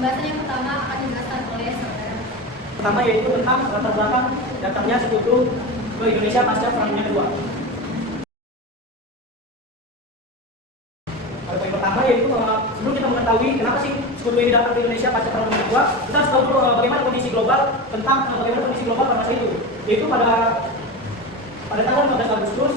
Pembahasan yang pertama akan dijelaskan oleh saudara. Pertama yaitu tentang latar belakang datangnya sekutu ke Indonesia pasca Perang Dunia Kedua. Pada poin pertama yaitu sebelum kita mengetahui kenapa sih sekutu ini datang ke Indonesia pasca Perang Dunia Kedua, kita harus tahu dulu bagaimana kondisi global bagaimana kondisi global pada masa itu. Yaitu pada tanggal 15 Agustus.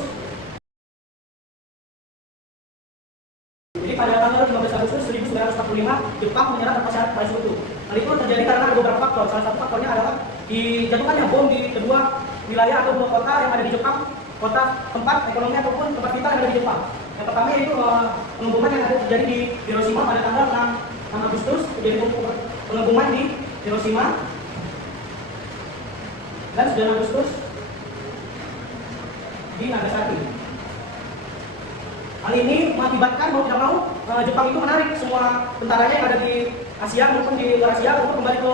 Jadi pada tanggal 15 Agustus 1945 Jepang menyerah tanpa syarat pada sekutu. Hal itu terjadi karena ada beberapa faktor. Salah satu faktornya adalah dijatuhkannya bom di kedua wilayah atau dua kota yang ada di Jepang, kota tempat ekonomi ataupun tempat vital yang ada di Jepang. Yang pertama yaitu pengeboman yang ada terjadi di Hiroshima pada tanggal 6 Agustus, terjadi pengeboman di Hiroshima, dan 9 Agustus di Nagasaki. Hal ini mengakibatkan mau tidak mau Jepang itu menarik semua tentaranya yang ada di Asia maupun di luar Asia untuk kembali ke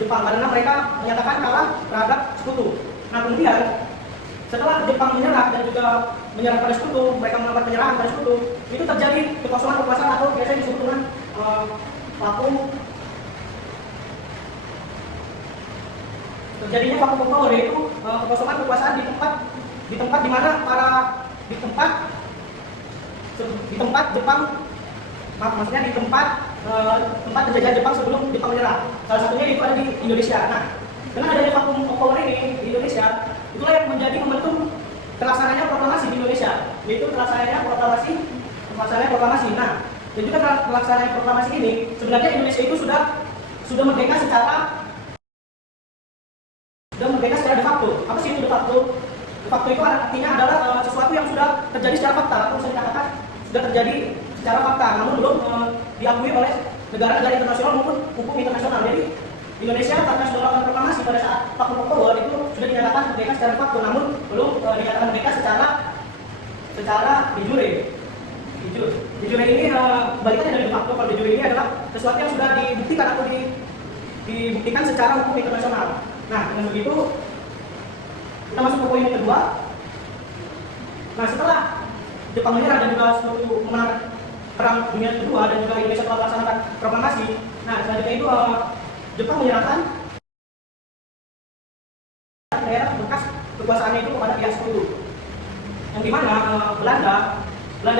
Jepang karena mereka menyatakan kalah terhadap sekutu. Nah kemudian setelah Jepang menyerah dan juga menyerah pada sekutu, mereka melakukan penyerahan pada sekutu, itu terjadi kekosongan kekuasaan atau biasanya disebut dengan vakum. Terjadinya vakum power, yaitu kekosongan kekuasaan di tempat di mana di tempat Jepang, maksudnya di tempat penjajahan Jepang sebelum Jepang menyerah. Salah satunya itu ada di Indonesia. Nah, dengan adanya vakum power ini di Indonesia, itulah yang menjadi momentum terlaksananya proklamasi di Indonesia, yaitu terlaksananya proklamasi. Nah, dan juga terlaksananya proklamasi ini, sebenarnya Indonesia itu sudah merdeka secara de facto. Apa sih itu de facto? De facto itu artinya adalah sesuatu yang sudah terjadi secara fakta, atau bisa dikatakan sudah terjadi secara fakta, namun belum diakui oleh negara-negara internasional maupun hukum internasional. Jadi Indonesia karena sudah melakukan proklamasi pada saat vakum power itu sudah dinyatakan merdeka secara fakta, namun belum dinyatakan merdeka secara de jure. De jure ini balikannya dari de facto. Kalau de jure ini adalah sesuatu yang sudah dibuktikan atau dibuktikan secara hukum internasional. Nah, dengan begitu kita masuk ke poin kedua. Nah, setelah Jepang menyerah dan juga sekutu memenangkan Perang Dunia Kedua dan juga Indonesia telah melaksanakan proklamasi. Nah, selanjutnya itu Jepang menyerahkan daerah bekas kekuasaannya itu kepada pihak sekutu. Yang dimana Belanda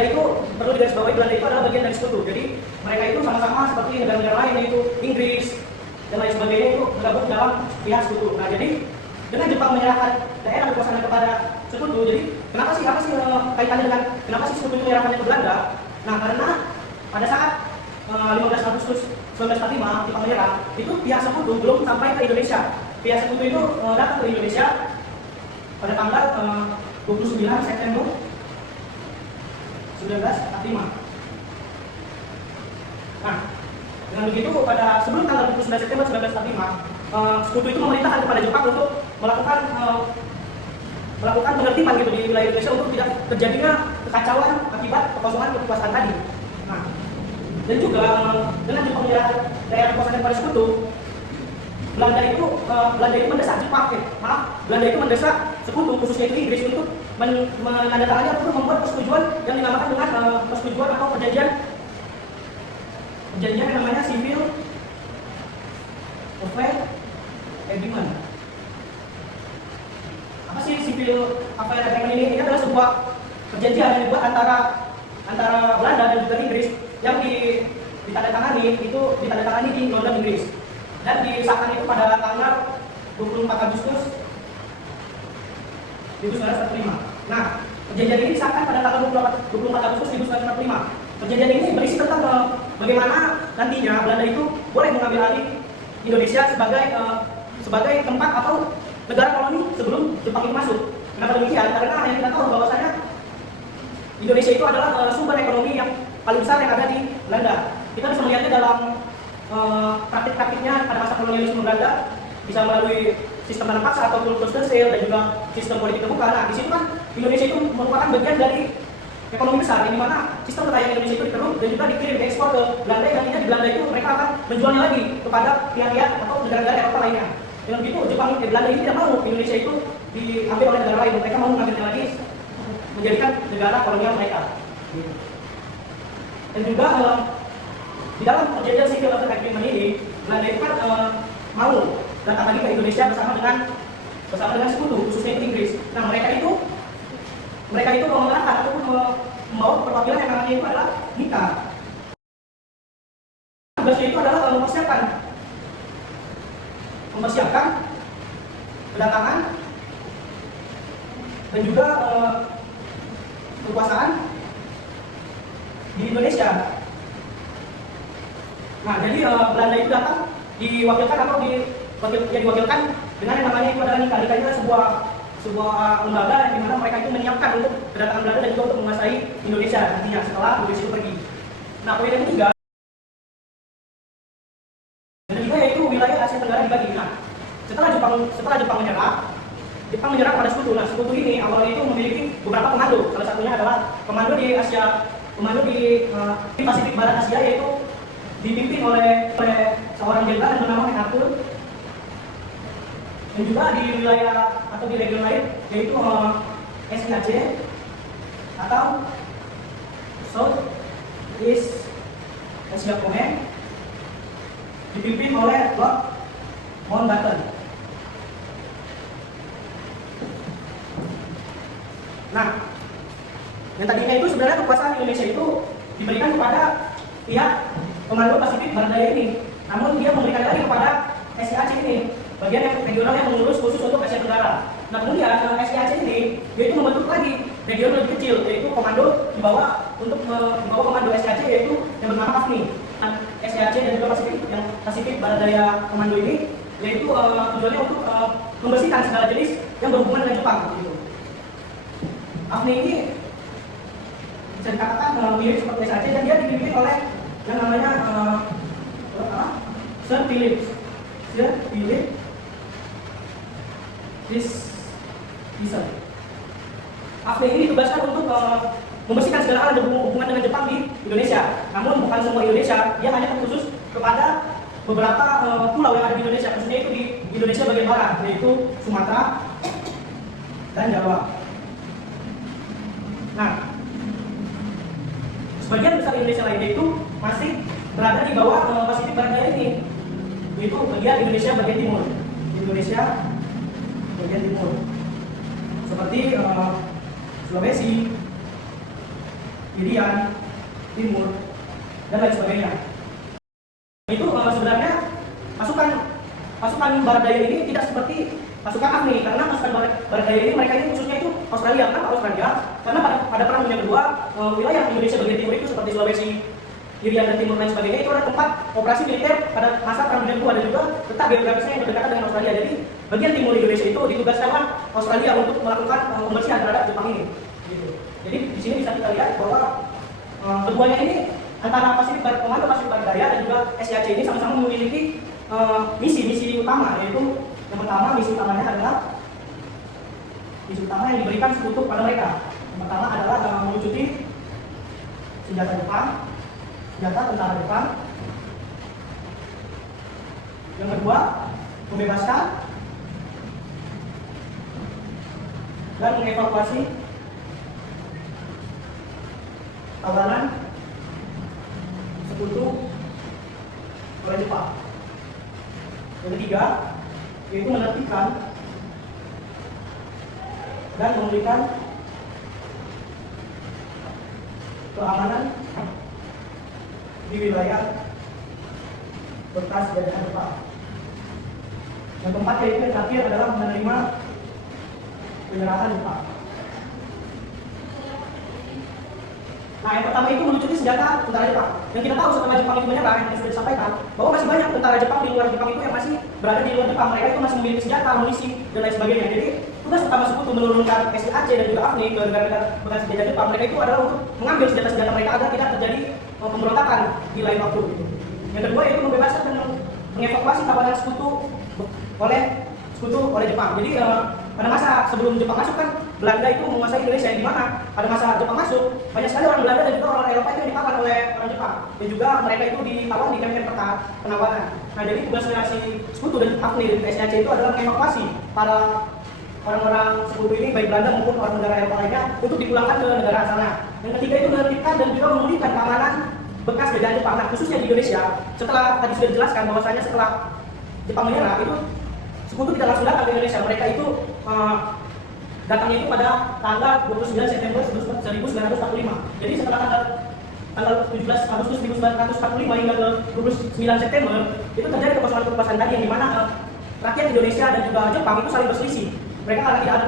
itu perlu digarisbawahi, Belanda itu adalah bagian dari sekutu. Jadi mereka itu sama-sama seperti negara-negara lain, yaitu Inggris dan lain sebagainya itu bergabung dalam pihak sekutu. Nah, jadi dengan Jepang menyerahkan daerah kekuasaan kepada sekutu, jadi apa sih kaitannya dengan kenapa sih sekutu menyerahkannya ke Belanda? Nah, karena pada saat 15 Agustus 1945 Jepang menyerah, itu pihak sekutu belum sampai ke Indonesia. Pihak sekutu itu datang ke Indonesia pada tanggal 29 September 1945. Nah, dengan begitu sebelum tanggal 29 September 1945, sekutu itu memerintahkan kepada Jepang untuk melakukan penertiban gitu di wilayah Indonesia untuk tidak terjadinya kekacauan akibat kekosongan kekuasaan tadi. Nah, dan juga dengan Jepang menyerahkan daerah kekuasaan kepada sekutu, Belanda itu mendesak Belanda itu mendesak sekutu, khususnya itu Inggris, untuk menandatangani atau membuat persetujuan yang dinamakan dengan persetujuan atau perjanjian yang namanya Civil Affair Agreement. Apa sih Civil Affair Agreement ini? Ini adalah sebuah perjanjian yang dibuat antara Belanda dan juga Inggris yang ditandatangani di London, Inggris, dan disahkan itu pada tanggal 24 Agustus 1945. Nah, perjanjian ini disahkan pada tanggal 24 Agustus 1945. Perjanjian ini berisi tentang bagaimana nantinya Belanda itu boleh mengambil alih Indonesia sebagai tempat atau negara koloni sebelum Jepang itu masuk. Kenapa demikian? Karena yang kita tahu bahwasanya Indonesia itu adalah sumber ekonomi yang paling besar yang ada di Belanda. Kita bisa melihatnya dalam praktik-praktiknya pada masa kolonialisme Belanda, bisa melalui sistem tanam paksa atau cluster sale dan juga sistem politik terbuka. Nah, di situ kan Indonesia itu merupakan bagian dari ekonomi besar, di mana sistem kekayaan Indonesia itu dikeruk dan juga dikirim ekspor ke Belanda, yang nantinya di Belanda itu mereka akan menjualnya lagi kepada pihak-pihak atau negara-negara Eropa lainnya. Dengan begitu Belanda ini tidak mau Indonesia itu diambil oleh negara lain, mereka mau mengambilnya lagi menjadikan negara kolonial mereka. Dan juga Di dalam perjanjian Civil Law Agreement ini, Belanda itu kan mau datang lagi ke Indonesia bersama dengan sekutu, khususnya itu Inggris. Nah, mereka itu memenangkan ataupun membawa perwakilan yang namanya itu adalah nikah. Tugasnya itu adalah mempersiapkan kedatangan dan juga kekuasaan di Indonesia. Nah, jadi Belanda itu datang diwakilkan atau diwakilkan dengan yang namanya itu adalah nikah. Nikah itu adalah sebuah lembaga di mana mereka itu menyiapkan untuk kedatangan Belanda dan juga untuk menguasai Indonesia nantinya setelah Indonesia itu pergi. Nah, poin yang ketiga yaitu wilayah Asia Tenggara dibagi. Nah, setelah Jepang menyerah pada sekutu. Nah, sekutu ini awalnya itu memiliki beberapa komando. Salah satunya adalah komando di Pasifik Barat Asia, yaitu dipimpin oleh seorang jenderal yang bernama MacArthur. Dan juga di wilayah atau di region lain yaitu SAC atau South East Asia Command, dipimpin oleh Lord Mountbatten. Nah, yang tadinya itu sebenarnya kekuasaan Indonesia itu diberikan kepada pihak Komando Pasifik Barat Daya ini, namun dia memberikan lagi kepada SAC ini, bagian yang regional yang mengurus khusus untuk Asia Tenggara. Nah, kemudian SAC ini dia itu membentuk lagi region lebih kecil, yaitu komando dibawa komando SAC, yaitu yang bernama AFNI. Nah, SAC dan juga Pasifik Barat Daya Komando ini yaitu tujuannya untuk membersihkan segala jenis yang berhubungan dengan Jepang. Gitu. AFNI ini bisa dikatakan mirip seperti SAC, dan dia dipimpin oleh yang namanya Sir Philip Richardson. AFNI ini ditugaskan untuk membersihkan segala hal yang berhubungan dengan Jepang di Indonesia. Namun bukan semua Indonesia, dia hanya khusus kepada beberapa pulau yang ada di Indonesia, khususnya itu di Indonesia bagian barat, yaitu Sumatera dan Jawa. Nah, sebagian besar Indonesia lainnya itu masih berada di bawah Pasifik Barat Daya ini, yaitu bagian Indonesia bagian timur. Indonesia bagian timur, seperti Sulawesi, Irian, Timur, dan lain sebagainya. Itu sebenarnya pasukan Barat Daya ini tidak seperti pasukan AFNI, karena pasukan Barat Daya ini mereka ini khususnya itu Australia. Kenapa Australia? Karena pada Perang Dunia Kedua, wilayah Indonesia bagian timur itu seperti Sulawesi, Irian, dan Timur dan sebagainya itu adalah tempat operasi militer pada masa Perang Dunia Kedua, dan juga letak geografisnya yang berdekatan dengan Australia. Jadi bagian timur Indonesia itu ditugaskan Australia untuk melakukan pembersihan terhadap Jepang ini. Gitu. Jadi di sini bisa kita lihat bahwa keduanya ini antara Komando Pasifik Barat Daya dan juga SAC ini sama-sama memiliki misi utama, yaitu yang pertama misi utamanya adalah misi utama yang diberikan sekutu pada mereka. Yang pertama adalah melucuti senjata tentara Jepang. Yang kedua, membebaskan dan mengevakuasi tawanan sekutu oleh Jepang. Yang ketiga, yaitu menertibkan dan memberikan keamanan di wilayah bekas jajahan Jepang. Yang keempat, yaitu yang terakhir adalah menerima penyerahan Jepang. Nah, yang pertama itu melucuti senjata tentara Jepang. Yang kita tahu setelah Jepang itu menyerah, yang sudah disampaikan, bahwa masih banyak tentara Jepang di luar Jepang itu yang masih berada di luar Jepang. Mereka itu masih memiliki senjata, amunisi, dan lain sebagainya. Jadi, tugas pertama sekutu menurunkan SAC dan juga AFNI ke negara-negara bekas jajah Jepang. Mereka itu adalah untuk mengambil senjata-senjata mereka agar tidak terjadi pemberontakan di lain waktu. Yang kedua yaitu membebaskan dan mengevakuasi tawanan sekutu oleh Jepang. Jadi pada masa sebelum Jepang masuk kan Belanda itu menguasai Indonesia, di mana pada masa Jepang masuk banyak sekali orang Belanda dan juga orang Eropa itu ditawan oleh orang Jepang, dan juga mereka itu ditawan di kamp penawanan. Nah, jadi tugasnya si sekutu dan AFNI dan SAC itu adalah mengevakuasi para orang-orang sekutu ini, baik Belanda maupun orang negara Eropa lainnya, untuk dipulangkan ke negara asalnya. Yang ketiga itu menertibkan dan juga memulihkan keamanan bekas jajahan Jepang. Nah, khususnya di Indonesia, setelah tadi sudah dijelaskan bahwasanya setelah Jepang menyerah itu sekutu tidak langsung datang ke Indonesia. Mereka itu datangnya itu pada tanggal 29 September 1945. Jadi setelah tanggal 17 Agustus 1945 hingga ke 29 September itu terjadi kekosongan tadi yang dimana rakyat Indonesia dan juga Jepang itu saling berselisih. Mereka karena tidak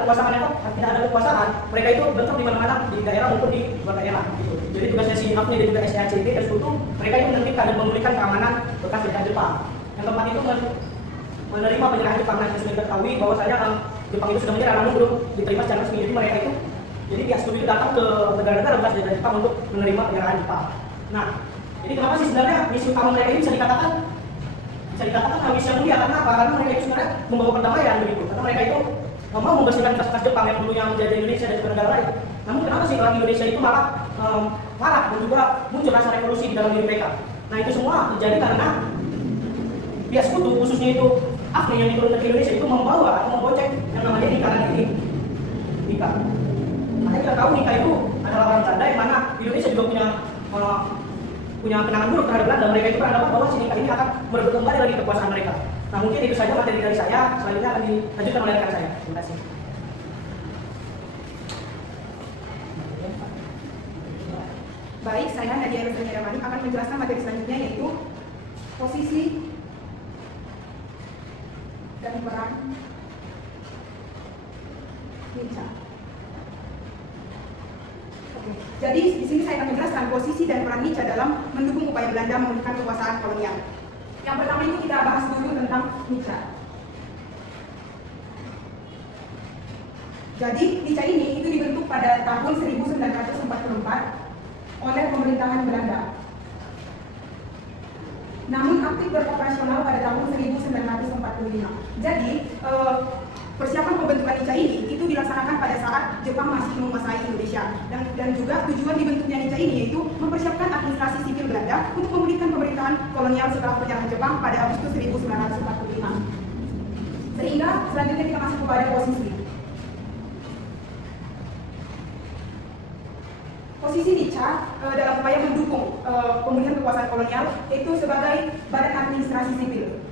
ada kekuasaan, mereka itu bentrok di mana-mana di daerah maupun di luar daerah. Gitu. Jadi tugasnya si AFNI dan juga SACB dan Sekutu, mereka itu menertibkan dan memulihkan keamanan bekas jajahan Jepang. Yang keempat itu menerima penyerahan Jepang. Nah, sudah diketahui bahwasanya Jepang itu sudah menyerah namun belum diterima secara resmi. Jadi mereka itu, jadi pihak Sekutu itu datang ke negara-negara bekas jajahan Jepang untuk menerima penyerahan Jepang. Nah, jadi kenapa sih sebenarnya misi utama mereka ini bisa dikatakan misi yang mulia? Karena apa? Karena mereka itu sebenarnya membawa perdamaian begitu. Karena mereka itu mau membersihkan bekas Jepang yang dulunya menjajah Indonesia dan juga negara lain. Namun kenapa sih orang Indonesia itu malah marah dan juga muncul rasa revolusi di dalam diri mereka? Nah, itu semua terjadi karena pihak Sekutu, khususnya itu AFNI yang diturunkan ke Indonesia itu membawa atau membocek yang namanya Nika. Nah, kita tahu Nika itu adalah orang Belanda yang mana Indonesia juga punya kenangan buruk terhadap Belanda. Mereka itu beranggapan bahwa si Nika ini akan merebut kembali lagi kekuasaan mereka. Nah, mungkin itu saja materi dari saya. Selanjutnya akan dilanjutkan oleh rekan saya. Terima kasih. Baik, saya Nadia Rosania Ramani akan menjelaskan materi selanjutnya, yaitu posisi dan peran Nica. Jadi di sini saya akan menjelaskan posisi dan peran Nica dalam mendukung upaya Belanda memulihkan kekuasaan kolonial. Yang pertama itu kita bahas dulu tentang Nica. Jadi Nica ini itu dibentuk pada tahun 1944 oleh pemerintahan Belanda. Namun aktif beroperasional pada tahun 1945. Jadi persiapan pembentukan Nica ini itu dilaksanakan pada saat Jepang masih menguasai Indonesia, dan juga tujuan dibentuknya Nica ini yaitu mempersiapkan administrasi sipil Belanda untuk memulihkan pemerintahan kolonial setelah penyerahan Jepang pada Agustus 1945. Sehingga selanjutnya kita masuk kepada posisi Nica dalam upaya mendukung pemulihan kekuasaan kolonial itu sebagai badan administrasi sipil.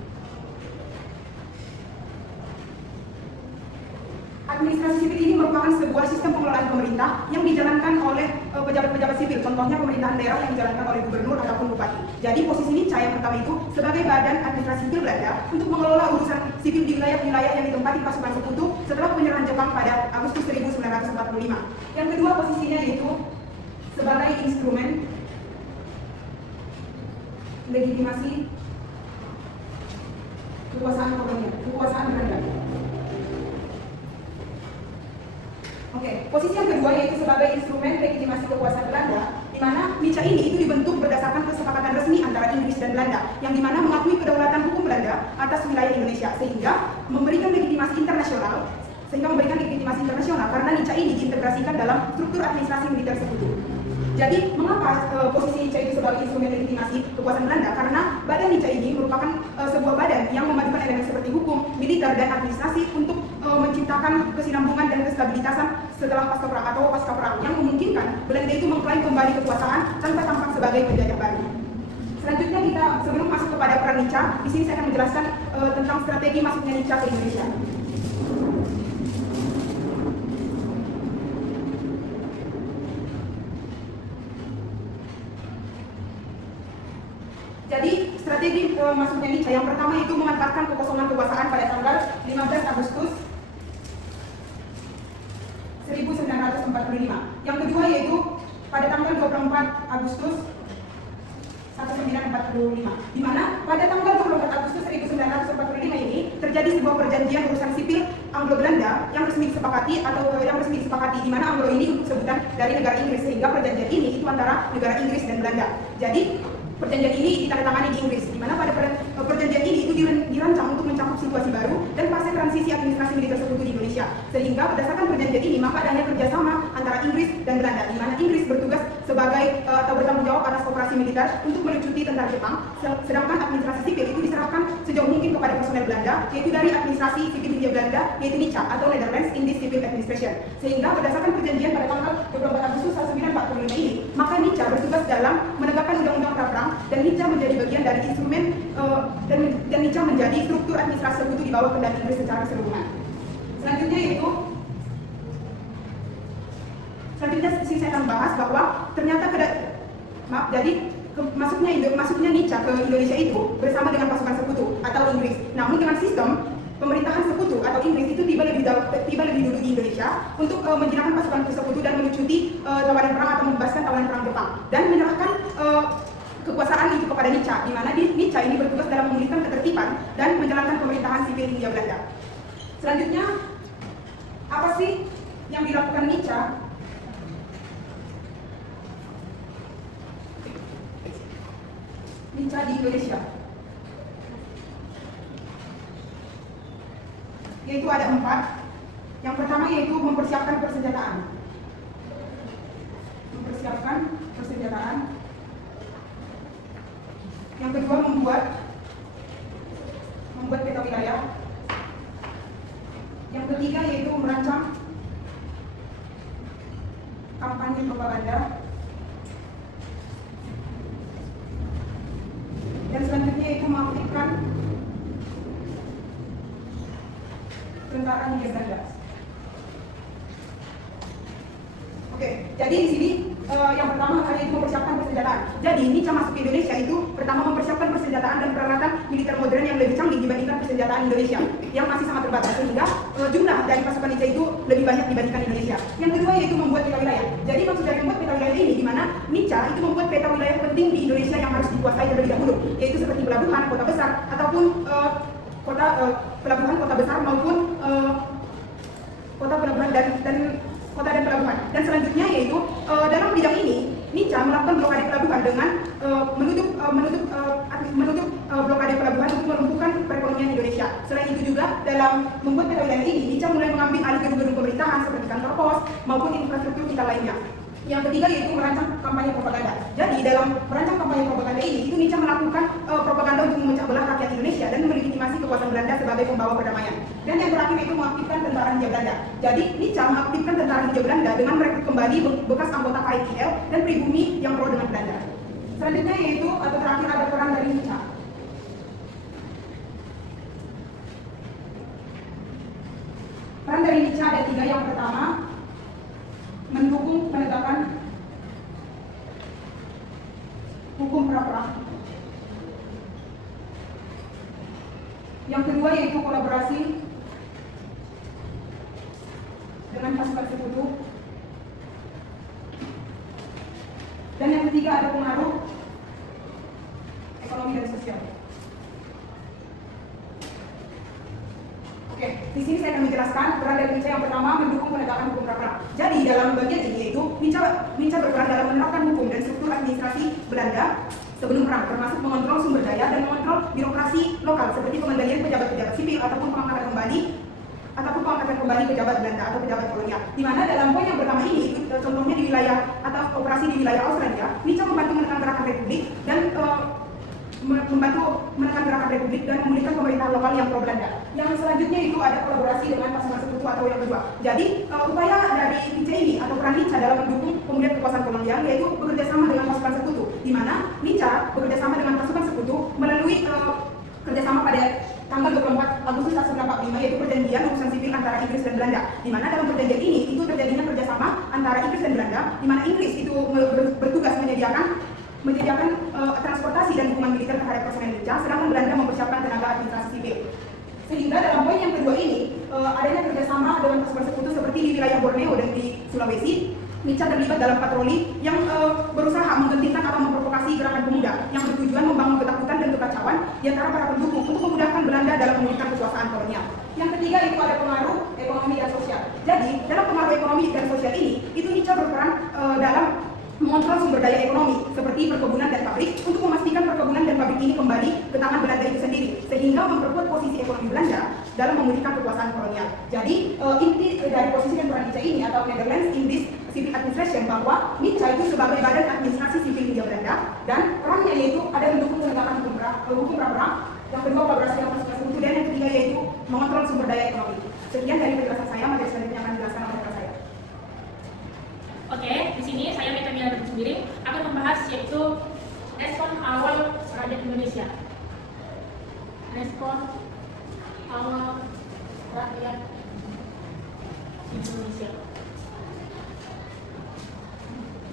Administrasi sipil ini merupakan sebuah sistem pengelolaan pemerintah yang dijalankan oleh pejabat-pejabat sipil, contohnya pemerintahan daerah yang dijalankan oleh gubernur ataupun bupati. Jadi posisi Nica yang pertama itu sebagai badan administrasi sipil Belanda untuk mengelola urusan sipil di wilayah-wilayah yang ditempati pasukan Sekutu setelah penyerahan Jepang pada Agustus 1945. Yang kedua posisinya yaitu sebagai instrumen legitimasi kekuasaan kolonial, kekuasaan Belanda. Posisi yang kedua yaitu sebagai instrumen legitimasi kekuasaan Belanda, di mana Nica ini itu dibentuk berdasarkan kesepakatan resmi antara Inggris dan Belanda, yang dimana mengakui kedaulatan hukum Belanda atas wilayah Indonesia, sehingga memberikan legitimasi internasional karena Nica ini diintegrasikan dalam struktur administrasi militer Sekutu. Jadi, mengapa posisi Nica itu sebagai instrumen legitimasi kekuasaan Belanda? Karena badan Nica ini merupakan sebuah badan yang memadukan elemen seperti hukum, militer, dan administrasi untuk menciptakan kesinambungan dan kestabilitasan setelah pasca perang yang memungkinkan Belanda itu mengklaim kembali kekuasaan tanpa tampak sebagai penjajah baru. Selanjutnya kita sebelum masuk kepada peran Nica, di sini saya akan menjelaskan tentang strategi masuknya Nica ke Indonesia. Jadi strategi masuknya Nica yang pertama itu memanfaatkan kekosongan kekuasaan pada tanggal 15 Agustus 1945. Yang kedua yaitu pada tanggal 24 Agustus 1945, di mana pada tanggal 24 Agustus 1945 ini terjadi sebuah perjanjian urusan sipil Anglo-Belanda yang resmi disepakati di mana Anglo ini untuk sebutan dari negara Inggris, sehingga perjanjian ini itu antara negara Inggris dan Belanda. Jadi perjanjian ini ditandatangani di Inggris, di mana pada perjanjian ini itu dirancang untuk mencakup situasi baru dan fase transisi administrasi militer Sekutu di Indonesia. Sehingga berdasarkan perjanjian ini maka adanya kerjasama antara Inggris dan Belanda, di mana Inggris bertugas sebagai sebagai atau bertanggung jawab atas operasi militer untuk melucuti tentara Jepang, sedangkan administrasi sipil itu diserahkan sejauh mungkin kepada personel Belanda, yaitu dari administrasi sipil Hindia Belanda, yaitu NICA atau Netherlands Indies Civil Administration. Sehingga berdasarkan perjanjian pada tanggal 24 Agustus 1945 ini, maka NICA bertugas dalam menegakkan undang-undang pra-perang, dan NICA menjadi bagian dari instrumen dan NICA menjadi struktur administrasi sekutu di bawah kendali Inggris secara keseluruhan. Selanjutnya saya akan bahas bahwa ternyata masuknya NICA ke Indonesia itu bersama dengan pasukan sekutu atau Inggris. Namun dengan sistem pemerintahan sekutu atau Inggris itu tiba lebih dulu di Indonesia untuk menjinakkan pasukan sekutu dan melucuti tawanan perang atau membebaskan tawanan perang Jepang dan menyerahkan kekuasaan itu kepada NICA, di mana NICA ini bertugas dalam memulihkan ketertiban dan menjalankan pemerintahan sipil Hindia Belanda. Selanjutnya, apa sih yang dilakukan NICA? NICA di Indonesia, yaitu ada 4. Yang pertama yaitu mempersiapkan persenjataan. Yang kedua membuat peta wilayah. Yang ketiga yaitu merancang kampanye propaganda. Dan selanjutnya yaitu mengaktifkan tentara Hindia Belanda. Oke, jadi di sini yang pertama hari itu mempersiapkan persenjataan. Jadi NICA masuk ke Indonesia itu pertama mempersiapkan persenjataan dan peralatan militer modern yang lebih canggih dibandingkan persenjataan Indonesia yang masih sangat terbatas, sehingga jumlah dari pasukan NICA itu lebih banyak dibandingkan Indonesia. Yang kedua yaitu membuat peta wilayah. Jadi maksud dari membuat peta wilayah ini di mana NICA itu membuat peta wilayah penting di Indonesia yang harus dikuasai terlebih dahulu, yaitu seperti pelabuhan, kota besar ataupun pelabuhan kota besar maupun kota pelabuhan dan kota dan pelabuhan. Dan selanjutnya yaitu dalam bidang ini NICA melakukan blokade pelabuhan dengan menutup blokade pelabuhan untuk melumpuhkan perekonomian Indonesia. Selain itu juga dalam membuat peta wilayah ini NICA mulai mengambil alih gedung-gedung pemerintahan seperti kantor pos maupun infrastruktur vital lainnya. Yang ketiga yaitu merancang kampanye propaganda. Jadi dalam merancang kampanye propaganda ini itu NICA melakukan propaganda untuk memecah belah rakyat Indonesia dan melegitimasi kekuasaan Belanda sebagai pembawa perdamaian. Dan yang terakhir yaitu mengaktifkan tentara Hindia Belanda. Jadi NICA mengaktifkan tentara Hindia Belanda dengan merekrut kembali bekas anggota KIL dan pribumi yang pro dengan Belanda. Selanjutnya yaitu atau terakhir ada peran dari NICA. Peran dari NICA ada 3. Yang pertama, mendukung penegakan hukum pra-perang. Yang kedua yaitu kolaborasi dengan pasukan sekutu. Dan yang ketiga ada pengaruh ekonomi dan sosial. Oke, di sini saya akan menjelaskan peran dari NICA. Yang pertama, mendukung penegakan hukum pra-perang. Jadi dalam bagian ini yaitu NICA berperan dalam menerapkan hukum dan struktur administrasi Belanda sebelum perang, termasuk mengontrol sumber daya dan mengontrol birokrasi lokal seperti pengendalian pejabat-pejabat sipil ataupun pengangkatan kembali pejabat Belanda atau pejabat kolonial. Di mana dalam poin yang pertama ini, contohnya di wilayah atau operasi di wilayah Australia, NICA membantu menekan gerakan republik dan memulihkan pemerintahan lokal yang pro Belanda. Yang selanjutnya itu ada kolaborasi dengan pasukan sekutu atau yang kedua. Jadi upaya dari NICA ini atau peran NICA dalam mendukung pemulihan kekuasaan kolonial yaitu bekerjasama dengan pasukan sekutu, di mana NICA bekerjasama dengan pasukan sekutu melalui kerjasama pada tanggal 24 Agustus 1945 yaitu perjanjian urusan sipil antara Inggris dan Belanda. Di mana dalam perjanjian ini itu terjadinya kerjasama antara Inggris dan Belanda, di mana Inggris itu bertugas menyediakan transportasi dan dukungan militer terhadap personel NICA, sedangkan Belanda mempersiapkan tenaga administrasi sipil. Sehingga dalam poin yang kedua ini adanya kerjasama dengan pasukan sekutu seperti di wilayah Borneo dan di Sulawesi. NICA terlibat dalam patroli yang berusaha menggentingkan atau memprovokasi gerakan pemuda yang bertujuan membangun ketakutan dan kekacauan di antara para pendukung untuk memudahkan Belanda dalam memulihkan kekuasaan kolonial. Yang ketiga itu ada pengaruh ekonomi dan sosial. Jadi dalam pengaruh ekonomi dan sosial ini itu NICA berperan dalam mengontrol sumber daya ekonomi seperti perkebunan dan pabrik untuk memastikan perkebunan dan pabrik ini kembali ke tangan Belanda itu sendiri, sehingga memperkuat posisi ekonomi Belanda dalam memulihkan kekuasaan kolonial. Jadi inti dari posisi dan peran NICA ini atau Netherlands Indies Civic Administration bahwa MICA itu sebagai badan administrasi sipil Hindia Belanda dan perannya yaitu ada mendukung penegakan hukum pra-perang, yang kedua kolaborasi dengan pasukan sekutu, dan yang ketiga yaitu mengontrol sumber daya ekonomi. Sekian dari penjelasan saya, materi selanjutnya akan dijelaskan oleh rekan saya. Oke, di sini saya Meta sendiri akan membahas yaitu respon awal rakyat Indonesia. Respon awal rakyat Indonesia.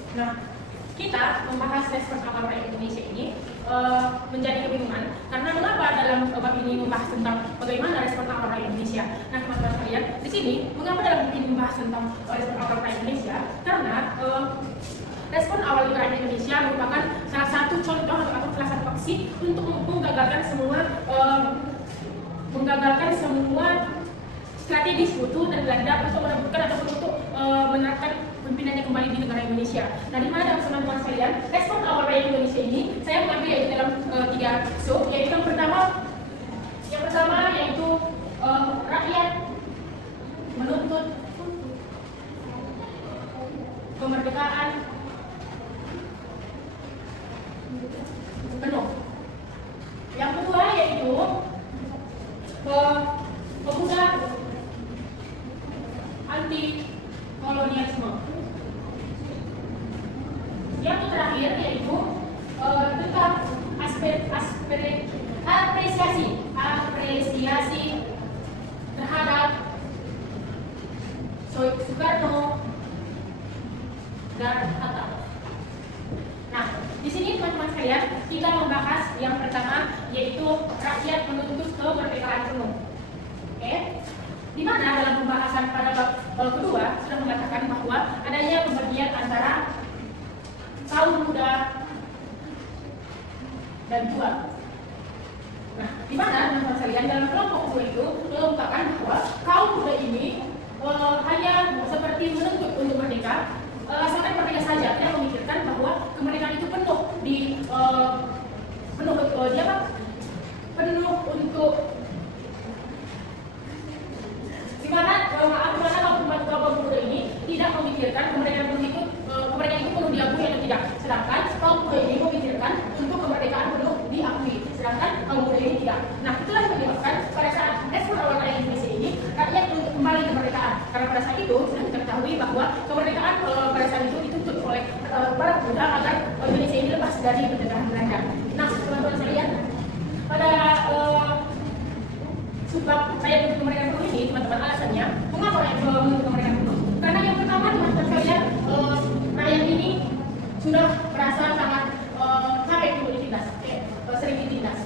Nah, kita membahas respon awal rakyat Indonesia ini menjadi kebingungan karena mengapa dalam bab ini membahas tentang bagaimana respon awal rakyat Indonesia. Nah, teman-teman sekalian, di sini mengapa dalam bab ini membahas tentang respon awal rakyat Indonesia? Karena respon awal rakyat Indonesia merupakan salah satu contoh atau salah satu aksi untuk menggagalkan semua strategi sekutu dan Belanda untuk merebutkan ataupun untuk menerapkan pimpinannya kembali di negara Indonesia. Nah, di mana dalam teman-teman sekalian, respon awal rakyat Indonesia ini saya mengambil yaitu dalam 3 sub, yaitu yang pertama yaitu rakyat menuntut kemerdekaan penuh. Yang kedua yaitu pemuda anti kolonialisme. Yang terakhir yaitu tentang apresiasi terhadap Soekarno dan Hatta. Nah, di sini teman-teman sekalian kita membahas yang pertama yaitu rakyat menuntut kemerdekaan penuh. Oke, di mana dalam pembahasan pada bab kedua sudah mengatakan bahwa adanya pembagian antara kaum muda dan tua. Nah, di mana teman-teman sekalian dalam kelompok kedua itu mengungkapkan bahwa kaum muda ini hanya seperti menuntut untuk merdeka, asalkan merdeka saja, tidak memikirkan bahwa kemerdekaan itu penuh untuk dimana kaum muda ini tidak memikirkan kemerdekaan itu penuh diakui atau tidak, sedangkan kaum muda ini memikirkan untuk kemerdekaan penuh diakui, sedangkan kaum muda ini tidak. Nah, itulah yang menyebabkan pada saat respon awal rakyat Indonesia ini rakyat untuk kembali kemerdekaan, karena pada saat itu sudah kita ketahui bahwa kemerdekaan pada saat itu dituntut oleh para pemuda agar Indonesia ini lepas dari penjajahan Belanda. Nah, teman-teman sekalian, pada sebab rakyat untuk kemerdekaan penuh ini, teman-teman, alasannya mengapa rakyat untuk kemerdekaan penuh? Karena yang pertama, teman-teman sekalian, rakyat ini sudah merasa sangat capek untuk ditindas, sering ditindas.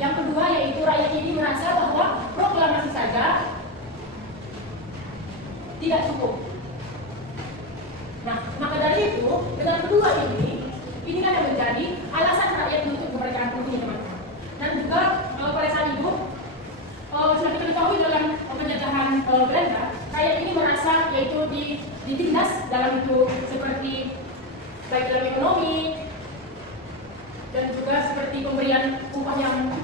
Yang kedua yaitu rakyat ini merasa bahwa proklamasi saja tidak cukup. Nah, maka dari itu dengan kedua ini kan yang menjadi alasan rakyat untuk kemerdekaan penuh, teman-teman. Dan juga pada saat itu sudah kita ketahui dalam penjajahan Belanda, rakyat ini merasa yaitu ditindas dalam itu seperti baik dalam ekonomi dan juga seperti pemberian upah yang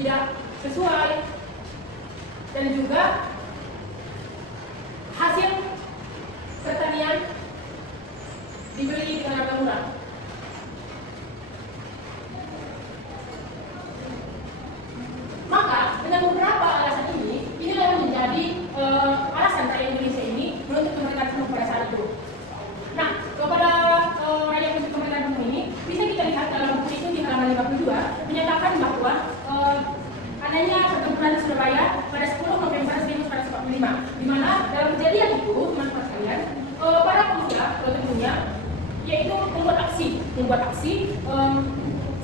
tidak sesuai dan juga hasil pertanian dibeli dengan harga murah. Maka dengan beberapa alasan inilah yang menjadi alasan rakyat Indonesia ini menuntut kemerdekaan penuh pada saat itu. Nah, kepada rakyat menuntut kemerdekaan penuh ini bisa kita lihat dalam buku itu di halaman 52 menyatakan bahwa adanya pertempuran di Surabaya pada 10 November 1945, di mana dalam kejadian itu, teman-teman sekalian, para pemuda tentunya yaitu membuat aksi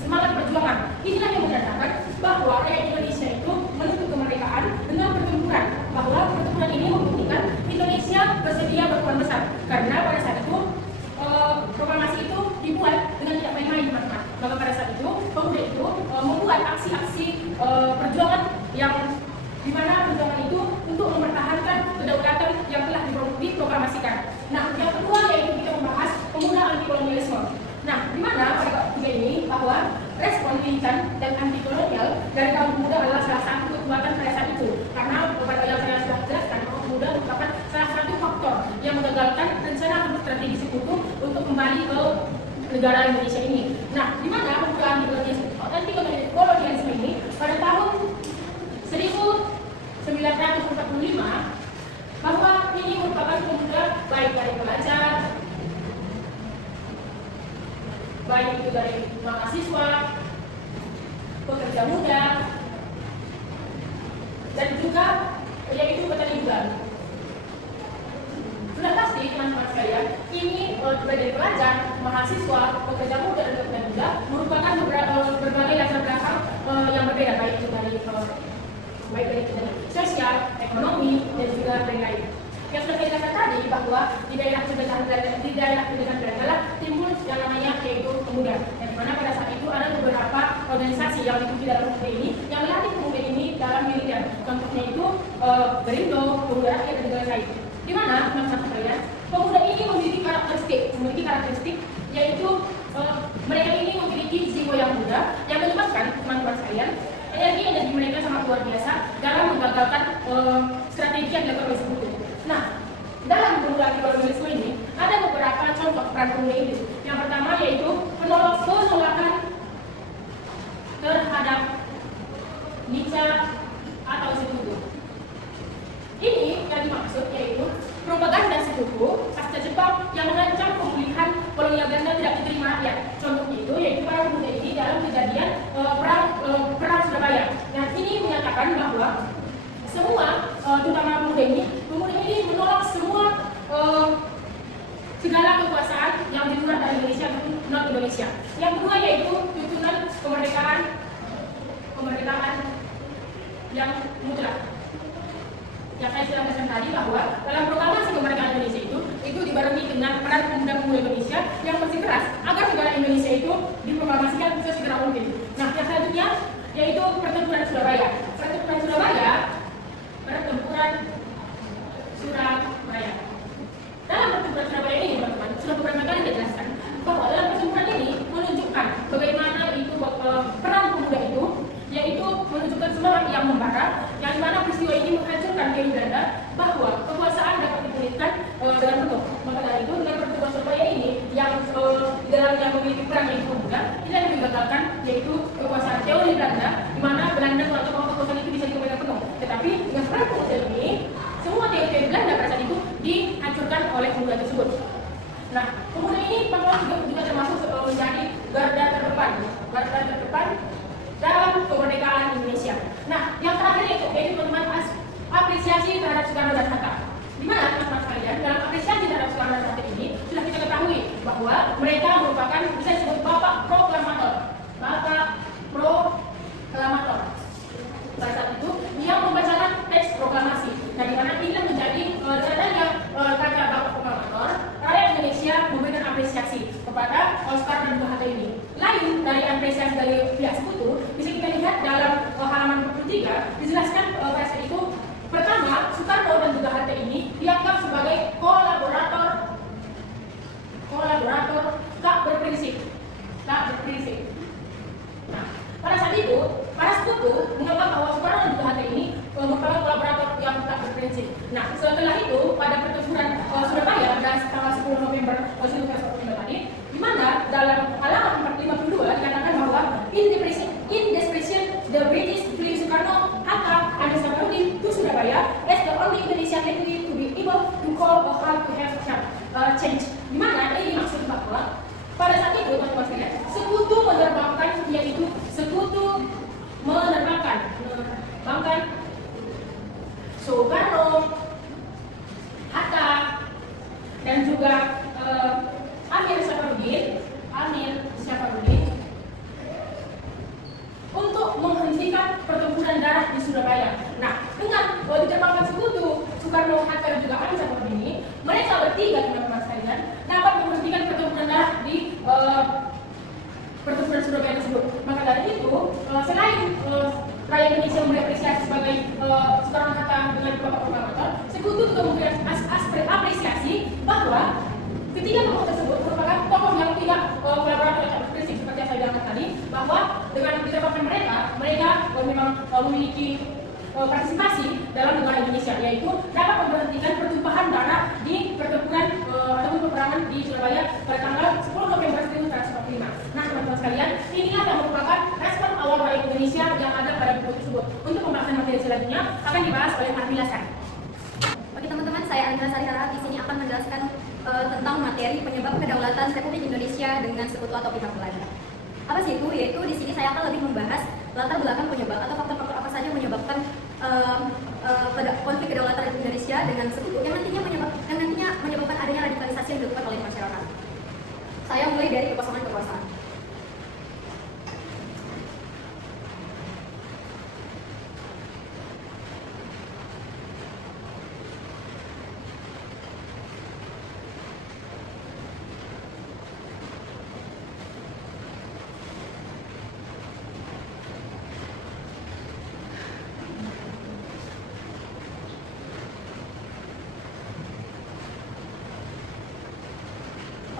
semangat perjuangan. Inilah yang menyatakan bahwa rakyat Indonesia itu menuntut kemerdekaan dengan pertempuran, bahwa pertempuran ini membuktikan Indonesia bersedia berperan besar, karena pada saat itu proklamasi itu dibuat dengan tidak main-main, teman-teman. Maka pada saat itu pemuda itu membuat aksi-aksi perjuangan yang dimana perjuangan itu untuk mempertahankan kedaulatan yang telah diproklamasikan. Nah, yang kedua yaitu kita membahas pemuda anti kolonialisme. Nah, di mana pada bab 3 ini bahwa respon militan dan anti kolonial dari kaum pemuda adalah salah satu kekuatan pada saat itu, karena pada yang saya sudah jelaskan, kaum pemuda merupakan kembali ke negara Indonesia ini. Nah, di mana pembukaan anti-kolonialisme ini pada tahun 1945 bahwa ini merupakan pemuda baik dari pelajar, baik itu dari mahasiswa, pekerja muda, dan juga yaitu petani bulan. Sudah pasti teman-teman sekalian, ini baik dari pelajar, mahasiswa, pekerja muda dan petani muda merupakan berbagai latar belakang yang berbeda, baik itu dari sosial, ekonomi, dan juga lain-lain. Yang sudah kita katakan tadi bahwa di daerah pendidikan Belanda timbul yang namanya yaitu pemuda. Yang mana pada saat itu ada beberapa organisasi yang diikuti dalam pemuda ini yang melatih pemuda ini dalam militer. Contohnya itu Berindo, Pemuda Rakyat dan lain-lain. Di mana teman-teman sekalian, pemuda ini memiliki karakteristik yaitu mereka ini memiliki jiwa yang muda yang menyebabkan teman-teman sekalian energi mereka sangat luar biasa dalam menggagalkan strategi yang dilakukan oleh sekutu. Nah, dalam pembukaan kolonialisme ini ada beberapa contoh peran pemuda ini. Yang pertama yaitu penolakan terhadap Nica atau sekutu. Ini yang dimaksud yaitu propaganda sekutu pasca Jepang yang mengancam pemulihan kolonial Belanda tidak diterima rakyat. Contohnya itu yaitu para pemuda ini dalam kejadian perang Surabaya. Nah, ini menyatakan bahwa semua terutama pemuda ini menolak semua segala kekuasaan yang di luar dari Indonesia ataupun non Indonesia. Yang kedua yaitu tuntunan kemerdekaan yang mutlak. Yang saya sudah katakan tadi bahwa dalam proklamasi kemerdekaan Indonesia itu dibarengi dengan peran pemuda-pemuda Indonesia yang bersikeras agar negara Indonesia itu diproklamasikan sesegera mungkin. Nah, yang selanjutnya yaitu pertempuran Surabaya. Dalam pertempuran Surabaya ini, teman-teman, sudah beberapa kali dijelaskan bahwa dalam pertempuran ini menunjukkan bagaimana itu peran pemuda itu, yaitu menunjukkan semangat yang membara, yang mana peristiwa ini menghancurkan Dewi Belanda bahwa kekuasaan dapat dipulihkan dengan penuh. Maka dari itu, dengan pertempuran Surabaya ini yang dalamnya memiliki peran yaitu pemuda, ini yang digagalkan yaitu kekuasaan teori Belanda, di mana Belanda atau kekuasaan itu bisa dipegang penuh. Tetapi dengan peran pemuda ini, semua teori Belanda pada saat itu dihancurkan oleh pemuda tersebut. Nah, pemuda ini juga termasuk menjadi garda terdepan dalam kemerdekaan Indonesia. Nah, yang terakhir yaitu teman-teman apresiasi terhadap Soekarno dan Hatta. Di mana teman-teman sekalian dalam apresiasi terhadap Soekarno dan Hatta ini sudah kita ketahui bahwa mereka merupakan bisa disebut bapak proklamator. Pada saat itu dia membacakan teks proklamasi. Nah, di mana ini menjadi datanya kata bapak proklamator, rakyat Indonesia memberikan apresiasi kepada Soekarno dan Hatta ini. Lain dari apresiasi dari pihak sekutu, bisa kita lihat dalam halaman 43 dijelaskan pada saat itu pertama Soekarno dan juga Hatta ini dianggap sebagai kolaborator tak berprinsip. Nah, pada saat itu para sekutu menganggap bahwa Soekarno dan juga Hatta ini merupakan kolaborator yang tak berprinsip. Nah, setelah itu pada pertempuran Surabaya pada tanggal 10 November tadi, di mana dalam halaman 452 dikatakan bahwa in desperation the British flew Soekarno, Hatta, and Safarudin to Surabaya as the only Indonesian entity to be able to call a halt to have change. Di mana ini maksud bahwa pada saat itu teman-teman sekalian, sekutu menerbangkan Soekarno, Hatta, dan juga Amir Safarudin untuk menghentikan pertempuran darah di Surabaya. Nah, dengan diterbangkan sekutu Soekarno, Hatta, dan juga Amir Safarudin ini, mereka bertiga teman-teman sekalian dapat menghentikan pertempuran darah di pertempuran Surabaya tersebut. Maka dari itu, selain rakyat Indonesia mengapresiasi sebagai Soekarno, Hatta dengan bapak proklamator, sekutu juga memberikan apresiasi bahwa ketiga tokoh tersebut merupakan tokoh yang tidak kolaborator atau berprinsip seperti yang saya bilang tadi, bahwa dengan diterbangkan mereka memang memiliki partisipasi dalam negara Indonesia, yaitu dapat memberhentikan pertumpahan darah di pertempuran ataupun peperangan di Surabaya pada tanggal 10 November 1945. Nah, teman-teman sekalian, inilah yang merupakan respon awal rakyat Indonesia yang ada pada buku tersebut. Untuk pembahasan materi selanjutnya akan dibahas oleh Martila Sari. Oke teman-teman, saya Andra Sari Harahap di sini akan menjelaskan tentang materi penyebab kedaulatan Republik Indonesia dengan sekutu atau pihak Belanda. Apa sih itu? Yaitu di sini saya akan lebih membahas latar belakang penyebab atau faktor-faktor apa saja yang menyebabkan konflik kedaulatan Republik Indonesia dengan sekutu yang nantinya menyebabkan adanya radikalisasi yang dilakukan oleh masyarakat. Saya mulai dari kekosongan kekuasaan.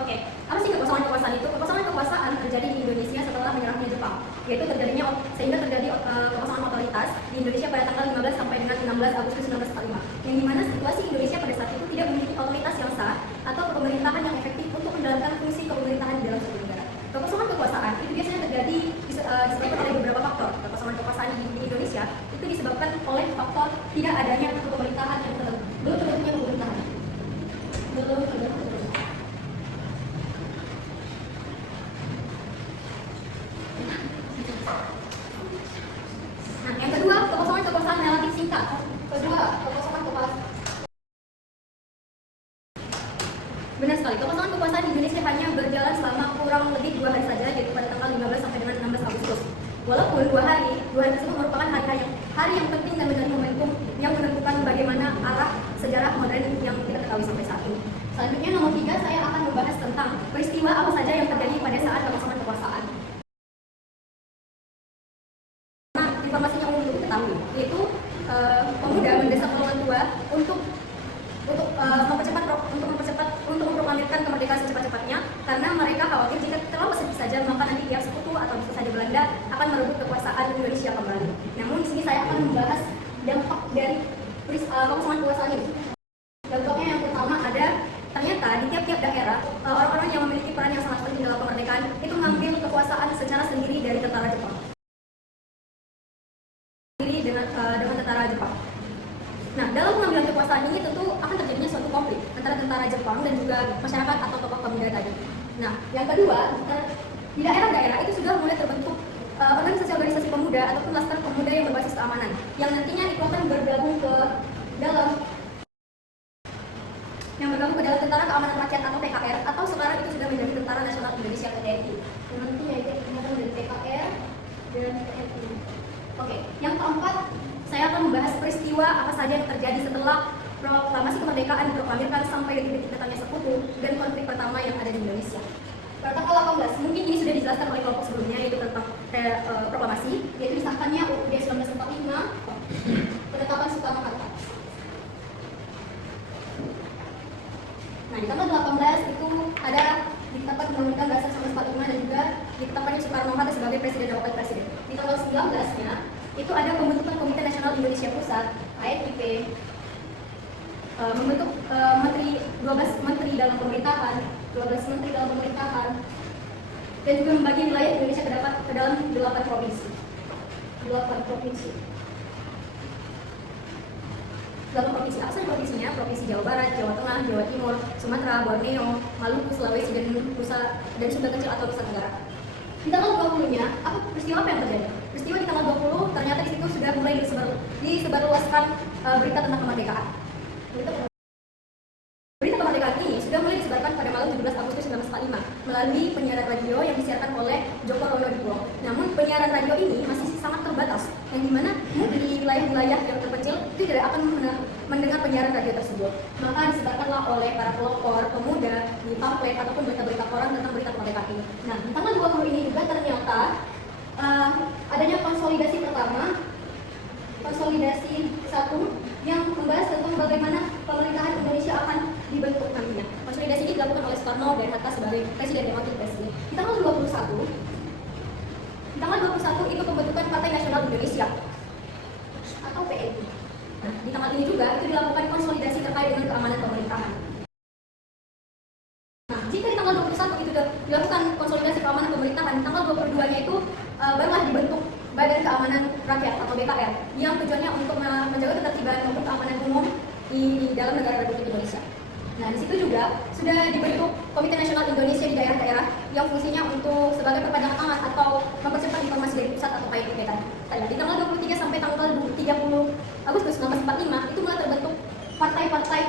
Oke, apa sih kekosongan kekuasaan itu? Kekosongan kekuasaan terjadi di Indonesia setelah menyerahnya Jepang, yaitu sehingga terjadi kekosongan otoritas di Indonesia pada tanggal 15 sampai dengan 16 Agustus 1945, yang dimana situasi Indonesia pada saat itu tidak memiliki otoritas yang sah atau pemerintahan yang efektif untuk menjalankan fungsi pemerintahan di dalam suatu negara. Kekosongan kekuasaan itu biasanya terjadi disebabkan oleh beberapa faktor. Kekosongan kekuasaan di Indonesia itu disebabkan oleh faktor tidak adanya pemerintahan yang belum terbentuknya pemerintahan. Nah, yang kedua, kekosongan kekuasaan relatif singkat. Benar sekali, kekosongan kekuasaan di Indonesia hanya berjalan selama kurang lebih 2 hari saja, yaitu pada tanggal 15 sampai dengan 16 Agustus. Walaupun dua hari tersebut merupakan hari yang penting dan menjadi momentum yang menentukan bagaimana arah sejarah modern yang kita ketahui sampai saat ini. Selanjutnya nomor 3, saya akan membahas tentang peristiwa apa saja yang terjadi pada saat kekosongan kekuasaan. Nah, informasinya umum untuk diketahui, yaitu pemuda mendesak golongan tua untuk memproklamirkan kemerdekaan secepat-cepatnya karena mereka khawatir jika terlalu sedikit saja maka nanti pihak sekutu atau bisa saja Belanda akan merebut kekuasaan Indonesia kembali. Namun di sini saya akan membahas dampak dari kekosongan kekuasaan ini. Dampaknya yang pertama ada ternyata di tiap-tiap daerah orang-orang yang memiliki peran yang sangat penting dalam kemerdekaan itu mengambil kekuasaan secara sendiri dari tentara Jepang. Dengan tentara Jepang. Nah, dalam pengambilan kekuasaan ini tentu akan terjadinya suatu konflik antara tentara Jepang dan juga masyarakat atau tokoh pemuda tadi. Nah, yang kedua, di daerah-daerah itu sudah mulai terbentuk organisasi-organisasi pemuda ataupun laskar pemuda yang berbasis keamanan, yang nantinya itu akan bergabung ke dalam Tentara Keamanan Rakyat atau TKR, atau sekarang itu sudah menjadi Tentara Nasional Indonesia atau TNI. Yang nantinya itu akan dari TKR dan TNI. Oke, yang keempat, saya akan membahas peristiwa apa saja yang terjadi setelah proklamasi kemerdekaan diproklamirkan sampai detik-detik datangnya sekutu dan konflik pertama yang ada di Indonesia. Pada tanggal 18, mungkin ini sudah dijelaskan oleh kelompok sebelumnya, yaitu tentang proklamasi, yaitu disahkannya UUD 1945, penetapan Soekarno-Hatta. Nah, di tanggal 18 itu ada ditetapkan Undang-Undang Dasar 1945 dan juga ditetapkannya Soekarno-Hatta sebagai Presiden dan Wakil Presiden. Di tanggal 19-nya itu ada pembentukan Komite Nasional Indonesia Pusat (ANIP), membentuk 12 menteri dalam pemerintahan, dan juga membagi wilayah Indonesia ke dalam 8 provinsi. 8 provinsi. Apa saja provinsinya? Provinsi Jawa Barat, Jawa Tengah, Jawa Timur, Sumatera, Borneo, Maluku, Sulawesi, dan Sunda Kecil atau Nusa Tenggara. Di tanggal 20-nya, peristiwa apa yang terjadi? Peristiwa di tanggal 20 ternyata di situ sudah mulai disebarluaskan berita tentang kemerdekaan. Berita kemerdekaan ini sudah mulai disebarkan pada malam 17 Agustus 1945 melalui penyiaran radio yang disiarkan oleh Joko Royo. Namun penyiaran radio ini masih sangat terbatas, yang dimana di wilayah-wilayah yang terpencil itu tidak akan mendengar penyiaran radio tersebut. Maka disebarkanlah oleh para pelopor, pemuda, di pamflet ataupun berita-berita koran tentang berita kemerdekaan ini. Nah, di tanggal 20 ini juga ternyata adanya konsolidasi pertama, konsolidasi satu yang membahas tentang bagaimana pemerintahan Indonesia akan dibentuk nantinya. Konsolidasi ini dilakukan oleh Soekarno dan Hatta sebagai presiden dan wakil presiden. Di tanggal 21 itu pembentukan Partai Nasional Indonesia atau PNI. Nah, di tanggal ini juga itu dilakukan konsolidasi terkait dengan keamanan pemerintahan. Nah, jika di tanggal 21 barulah dibentuk Badan Keamanan Rakyat atau BKR yang tujuannya untuk menjaga ketertiban maupun keamanan umum di dalam negara Republik Indonesia. Nah, di situ juga sudah dibentuk Komite Nasional Indonesia di daerah-daerah yang fungsinya untuk sebagai perpanjangan tangan atau mempercepat informasi dari pusat atau KIPP tadi. Di tanggal 23 sampai tanggal 30 Agustus 1945 itu mulai terbentuk partai-partai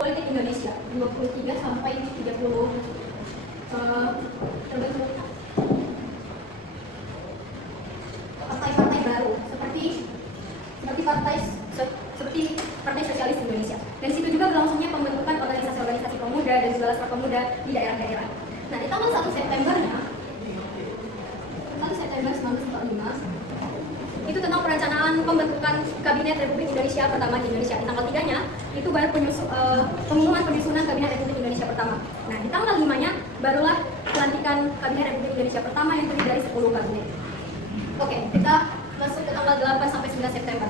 politik Indonesia. 23 sampai 30 terbentuk partai-partai baru seperti Partai Sosialis Indonesia. Dan situ juga berlangsungnya pembentukan organisasi-organisasi pemuda dan juga laskar pemuda di daerah-daerah. Nah, di tanggal 1 September 1945 itu tentang perencanaan pembentukan Kabinet Republik Indonesia pertama di Indonesia. Di tanggal 3-nya itu baru pengumuman penyusunan Kabinet Republik Indonesia pertama. Nah, di tanggal 5-nya barulah pelantikan Kabinet Republik Indonesia pertama yang terdiri dari 10 kabinet. Oke, kita masuk ke tanggal 8 sampai 9 September.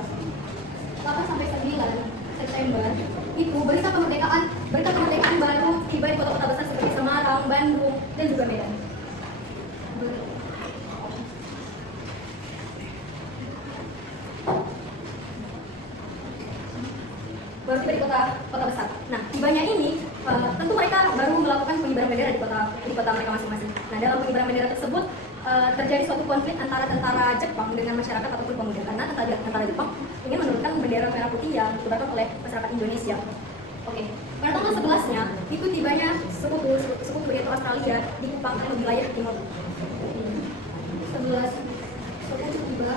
8 sampai 9 September itu berita kemerdekaan baru tiba di kota-kota besar seperti Semarang, Bandung, dan juga Medan. Baru tiba di kota besar. Nah, tibanya ini tentu mereka baru melakukan pengibaran bendera di kota mereka masing-masing. Nah, dalam pengibaran bendera tersebut terjadi suatu konflik antara tentara Jepang dengan masyarakat ataupun pemuda, karena tentara Jepang ingin menurunkan bendera merah putih yang dikibarkan oleh masyarakat Indonesia. Oke, pada tanggal 11-nya itu tibanya sekutu yaitu Australia di Kupang atau wilayah timur. 11 sekutu tiba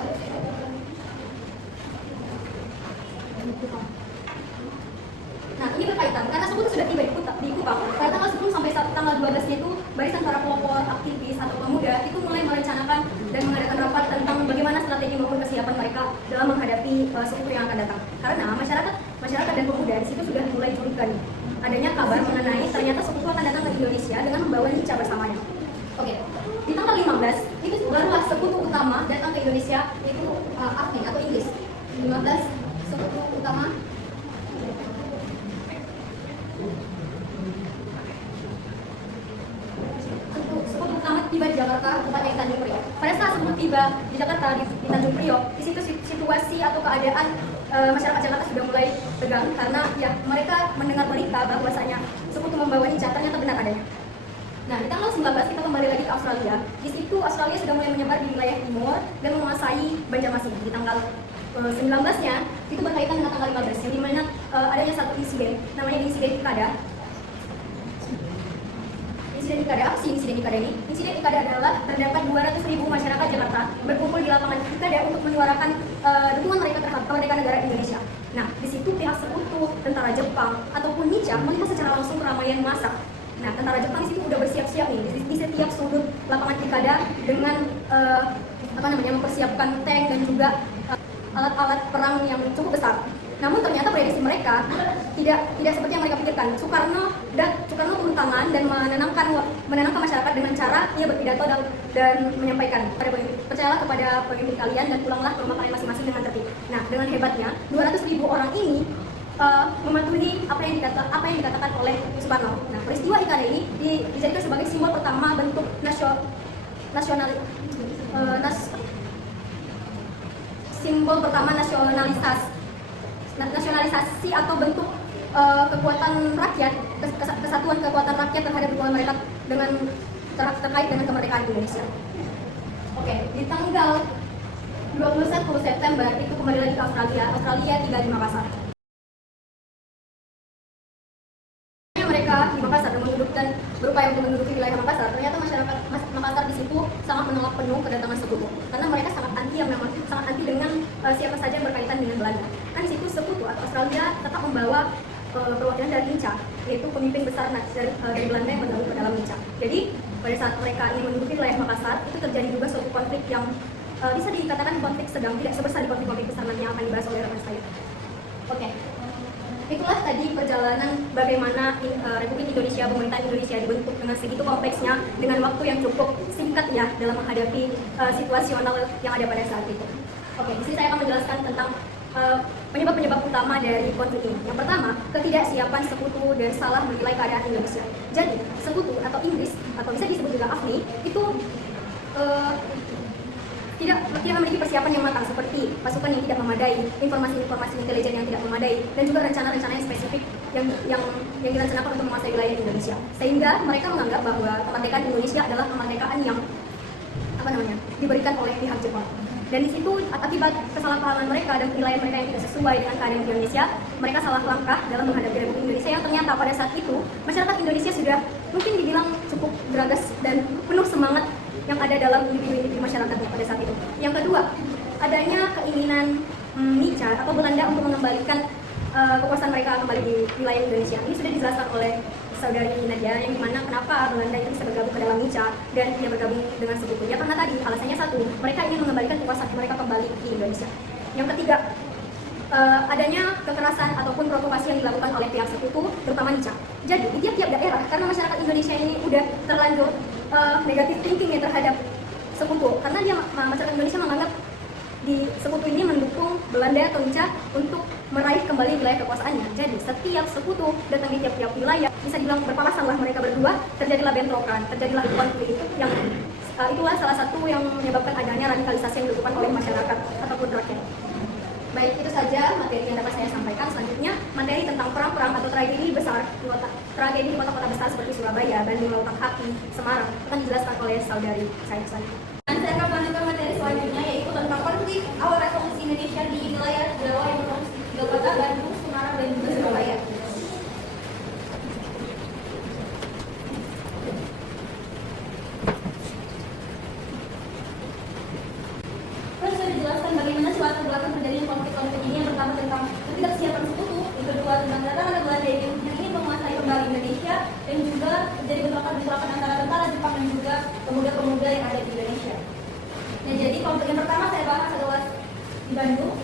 di Kupang. Nah, ini berkaitan karena sekutu sudah tiba di Kupang. Pada tanggal 10 sampai tanggal 12-nya itu barisan para pelopor, aktivis atau pemuda itu mulai merencanakan dan mengadakan rapat tentang bagaimana strategi maupun kesiapan mereka dalam menghadapi sekutu yang akan datang. Karena masyarakat dan pemuda di situ sudah mulai curiga nih. Adanya kabar mengenai ternyata sekutu akan datang ke Indonesia dengan membawa Nica bersamanya. Oke, di tanggal 15 itu barulah sekutu utama datang ke Indonesia, yaitu AFNI atau Inggris. 15 sekutu utama tiba di Jakarta, tempatnya di Tanjung Priok. Pada saat sekutu tiba di Jakarta di Tanjung Priok, di situ situasi atau keadaan masyarakat Jakarta sudah mulai tegang karena ya mereka mendengar berita bahwasanya sekutu membawa Nica ternyata benar adanya. Nah, di tanggal 19 kita kembali lagi ke Australia. Di situ Australia sudah mulai menyebar di wilayah timur dan menguasai Banjarmasin. Di tanggal 19-nya itu berkaitan dengan tanggal 15 yang dimana adanya satu insiden namanya insiden Ikada. Insiden Ikada, apa sih insiden Ikada ini? Insiden Ikada adalah terdapat 200.000 masyarakat Jakarta berkumpul di lapangan Ikada untuk menyuarakan dukungan mereka terhadap kemerdekaan negara Indonesia. Nah, di situ pihak sekutu, tentara Jepang ataupun Nica melihat secara langsung keramaian massa. Nah, tentara Jepang di situ udah bersiap-siap nih di setiap sudut lapangan Ikada dengan mempersiapkan tank dan juga alat-alat perang yang cukup besar. Namun ternyata prediksi mereka tidak seperti yang mereka pikirkan. Soekarno turun tangan dan menenangkan masyarakat dengan cara ia berpidato dan menyampaikan pada pemimpin, percayalah kepada pemimpin kalian dan pulanglah ke rumah kalian masing-masing dengan tertib. Nah, dengan hebatnya 200.000 orang ini mematuhi apa yang dikatakan oleh Soekarno. Nah, peristiwa Ikada ini dijadikan sebagai simbol pertama bentuk simbol pertama nasionalisasi atau bentuk kekuatan rakyat, kesatuan kekuatan rakyat terhadap dukungan mereka terkait dengan kemerdekaan Indonesia. Oke, di tanggal 21 September itu kembali lagi ke Australia tiba di Makassar. Mereka di Makassar dan berupaya untuk menduduki wilayah Makassar. Ternyata masyarakat Makassar di situ sangat menolak penuh kedatangan sekutu karena mereka sangat anti dengan siapa saja yang berkaitan dengan Belanda. Kan di situ sekutu atau Australia tetap membawa perwakilan dari Nica, yaitu pemimpin besar dari Belanda yang bergabung ke dalam Nica. Jadi pada saat mereka ingin menduduki wilayah Makassar, itu terjadi juga suatu konflik yang bisa dikatakan konflik sedang, tidak sebesar di konflik besar nanti yang akan dibahas oleh rekan saya. Oke. Itulah tadi perjalanan bagaimana Republik Indonesia, pemerintahan Indonesia dibentuk dengan segitu kompleksnya, dengan waktu yang cukup singkat ya dalam menghadapi situasional yang ada pada saat itu. Oke, di sini saya akan menjelaskan tentang penyebab-penyebab utama dari konflik ini. Yang pertama, ketidaksiapan sekutu dan salah menilai keadaan Indonesia. Jadi, sekutu atau Inggris, atau bisa disebut juga AFNI, itu tidak memiliki persiapan yang matang seperti pasukan yang tidak memadai, informasi intelijen yang tidak memadai, dan juga rencana-rencana yang spesifik yang direncanakan untuk menguasai wilayah Indonesia. Sehingga mereka menganggap bahwa kemerdekaan Indonesia adalah kemerdekaan yang diberikan oleh pihak Jepang. Dan di situ akibat kesalahpahaman mereka dan penilaian mereka yang tidak sesuai dengan keadaan Indonesia, mereka salah langkah dalam menghadapi Republik Indonesia yang ternyata pada saat itu masyarakat Indonesia sudah mungkin dibilang cukup geragas dan penuh semangat yang ada dalam individu-individu masyarakatnya pada saat itu. Yang kedua, adanya keinginan Nica atau Belanda untuk mengembalikan kekuasaan mereka kembali di wilayah Indonesia. Ini sudah dijelaskan oleh saudari Nadia, yang dimana kenapa Belanda itu bisa bergabung ke dalam Nica dan tidak bergabung dengan sekutunya, karena tadi alasannya satu, mereka ingin mengembalikan kekuasaan mereka kembali di Indonesia. Yang ketiga, adanya kekerasan ataupun provokasi yang dilakukan oleh pihak sekutu, terutama Nica. Jadi di tiap-tiap daerah, karena masyarakat Indonesia ini udah terlanjur negatif thinking ya terhadap sekutu, karena masyarakat Indonesia menganggap di sekutu ini mendukung Belanda atau Nica untuk meraih kembali wilayah kekuasaannya. Jadi setiap sekutu datang di tiap-tiap wilayah, bisa dibilang berpapasanlah mereka berdua, terjadilah bentrokan, terjadilah konflik yang itulah salah satu yang menyebabkan adanya radikalisasi yang dilakukan oleh masyarakat ataupun rakyat. Baik, itu saja materi yang dapat saya sampaikan. Selanjutnya, materi tentang perang-perang atau tragedi besar, tragedi di kota-kota besar seperti Surabaya, Bandung, Lautan Api, Semarang, akan dijelaskan oleh saudari saya selanjutnya. Dan saya akan melanjutkan materi selanjutnya, yaitu tentang konflik awal revolusi Indonesia di wilayah Jawa yang berfungsi di tiga kota, Bandung, Semarang, dan juga Surabaya. Terus sudah dijelaskan bagaimana suatu belakang terjadinya konflik-konflik ini. Yang pertama tentang ketidaksiapan sekutu, yang kedua tentang kedatangan Belanda yang ingin menguasai kembali Indonesia, dan juga terjadi bentrokan antara tentara Jepang dan juga pemuda-pemuda yang ada di Indonesia. Nah, jadi konflik yang pertama saya bahas adalah di Bandung.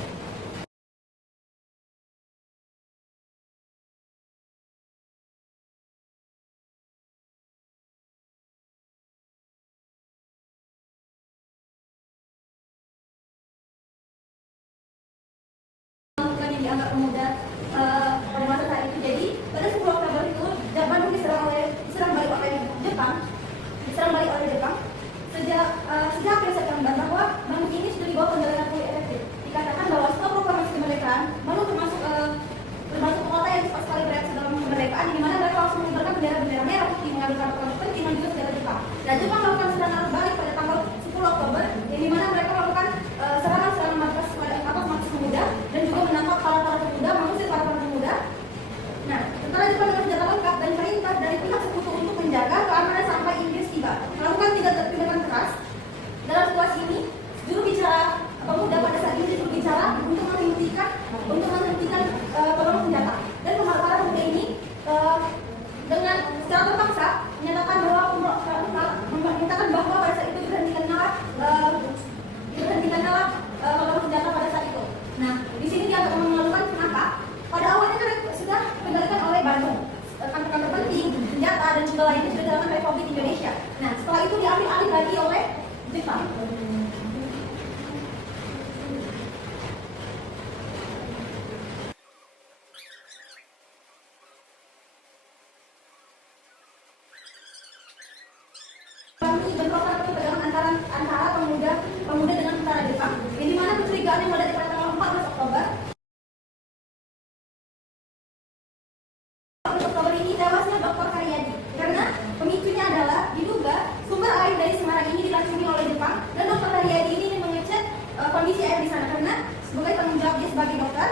Yang dianggap pemuda pada masa saat itu. Jadi pada 10 Oktober itu Bandung diserang balik oleh Jepang. Sejak akhir September bahwa Bandung ini sudah dibawa kendalian pulih efektif. Dikatakan bahwa setelah proklamasi kemerdekaan, Bandung termasuk kota yang cepat sekali bereaksi dalam kemerdekaan, di mana mereka langsung mengibarkan bendera merah putih mengambil peran penting dan juga senjata Jepang. Nah, Jepang melakukan serangan balik pada tanggal 10 Oktober, yang di mana mereka melakukan serangan markas pemuda dan juga menangkap para pemuda, mengusir para pemuda. Nah, setelah Jepang dengan senjata lengkap dan perintah dari pihak sekutu untuk menjaga keamanan sampai Inggris tiba, melakukan tindakan keras. Dalam situasi ini, juru bicara pemuda pada saat ini berbicara untuk menghentikan penolong senjata. Dan para pemuda ini dengan secara terpaksa menyatakan bahwa pada saat itu diberhentikanlah penolong senjata pada saat itu. Nah, di sini dia agak memalukan. Kenapa? Pada awalnya kan sudah dikendalikan oleh Bandung, kantor-kantor penting, senjata dan juga lainnya sudah dilakukan Republik Indonesia. Nah, setelah itu diambil alih lagi oleh Jepang. Bentrokan peperangan antara pemuda dengan tentara Jepang, yang dimana kecurigaan yang meledak pada tanggal 14 Oktober. Oktober ini tewasnya Dr. Karyadi, karena pemicunya adalah diduga sumber air dari Semarang ini diracuni oleh Jepang, dan Dr. Karyadi ini ingin mengecek kondisi air di sana, karena sebagai tanggung jawab dia sebagai dokter.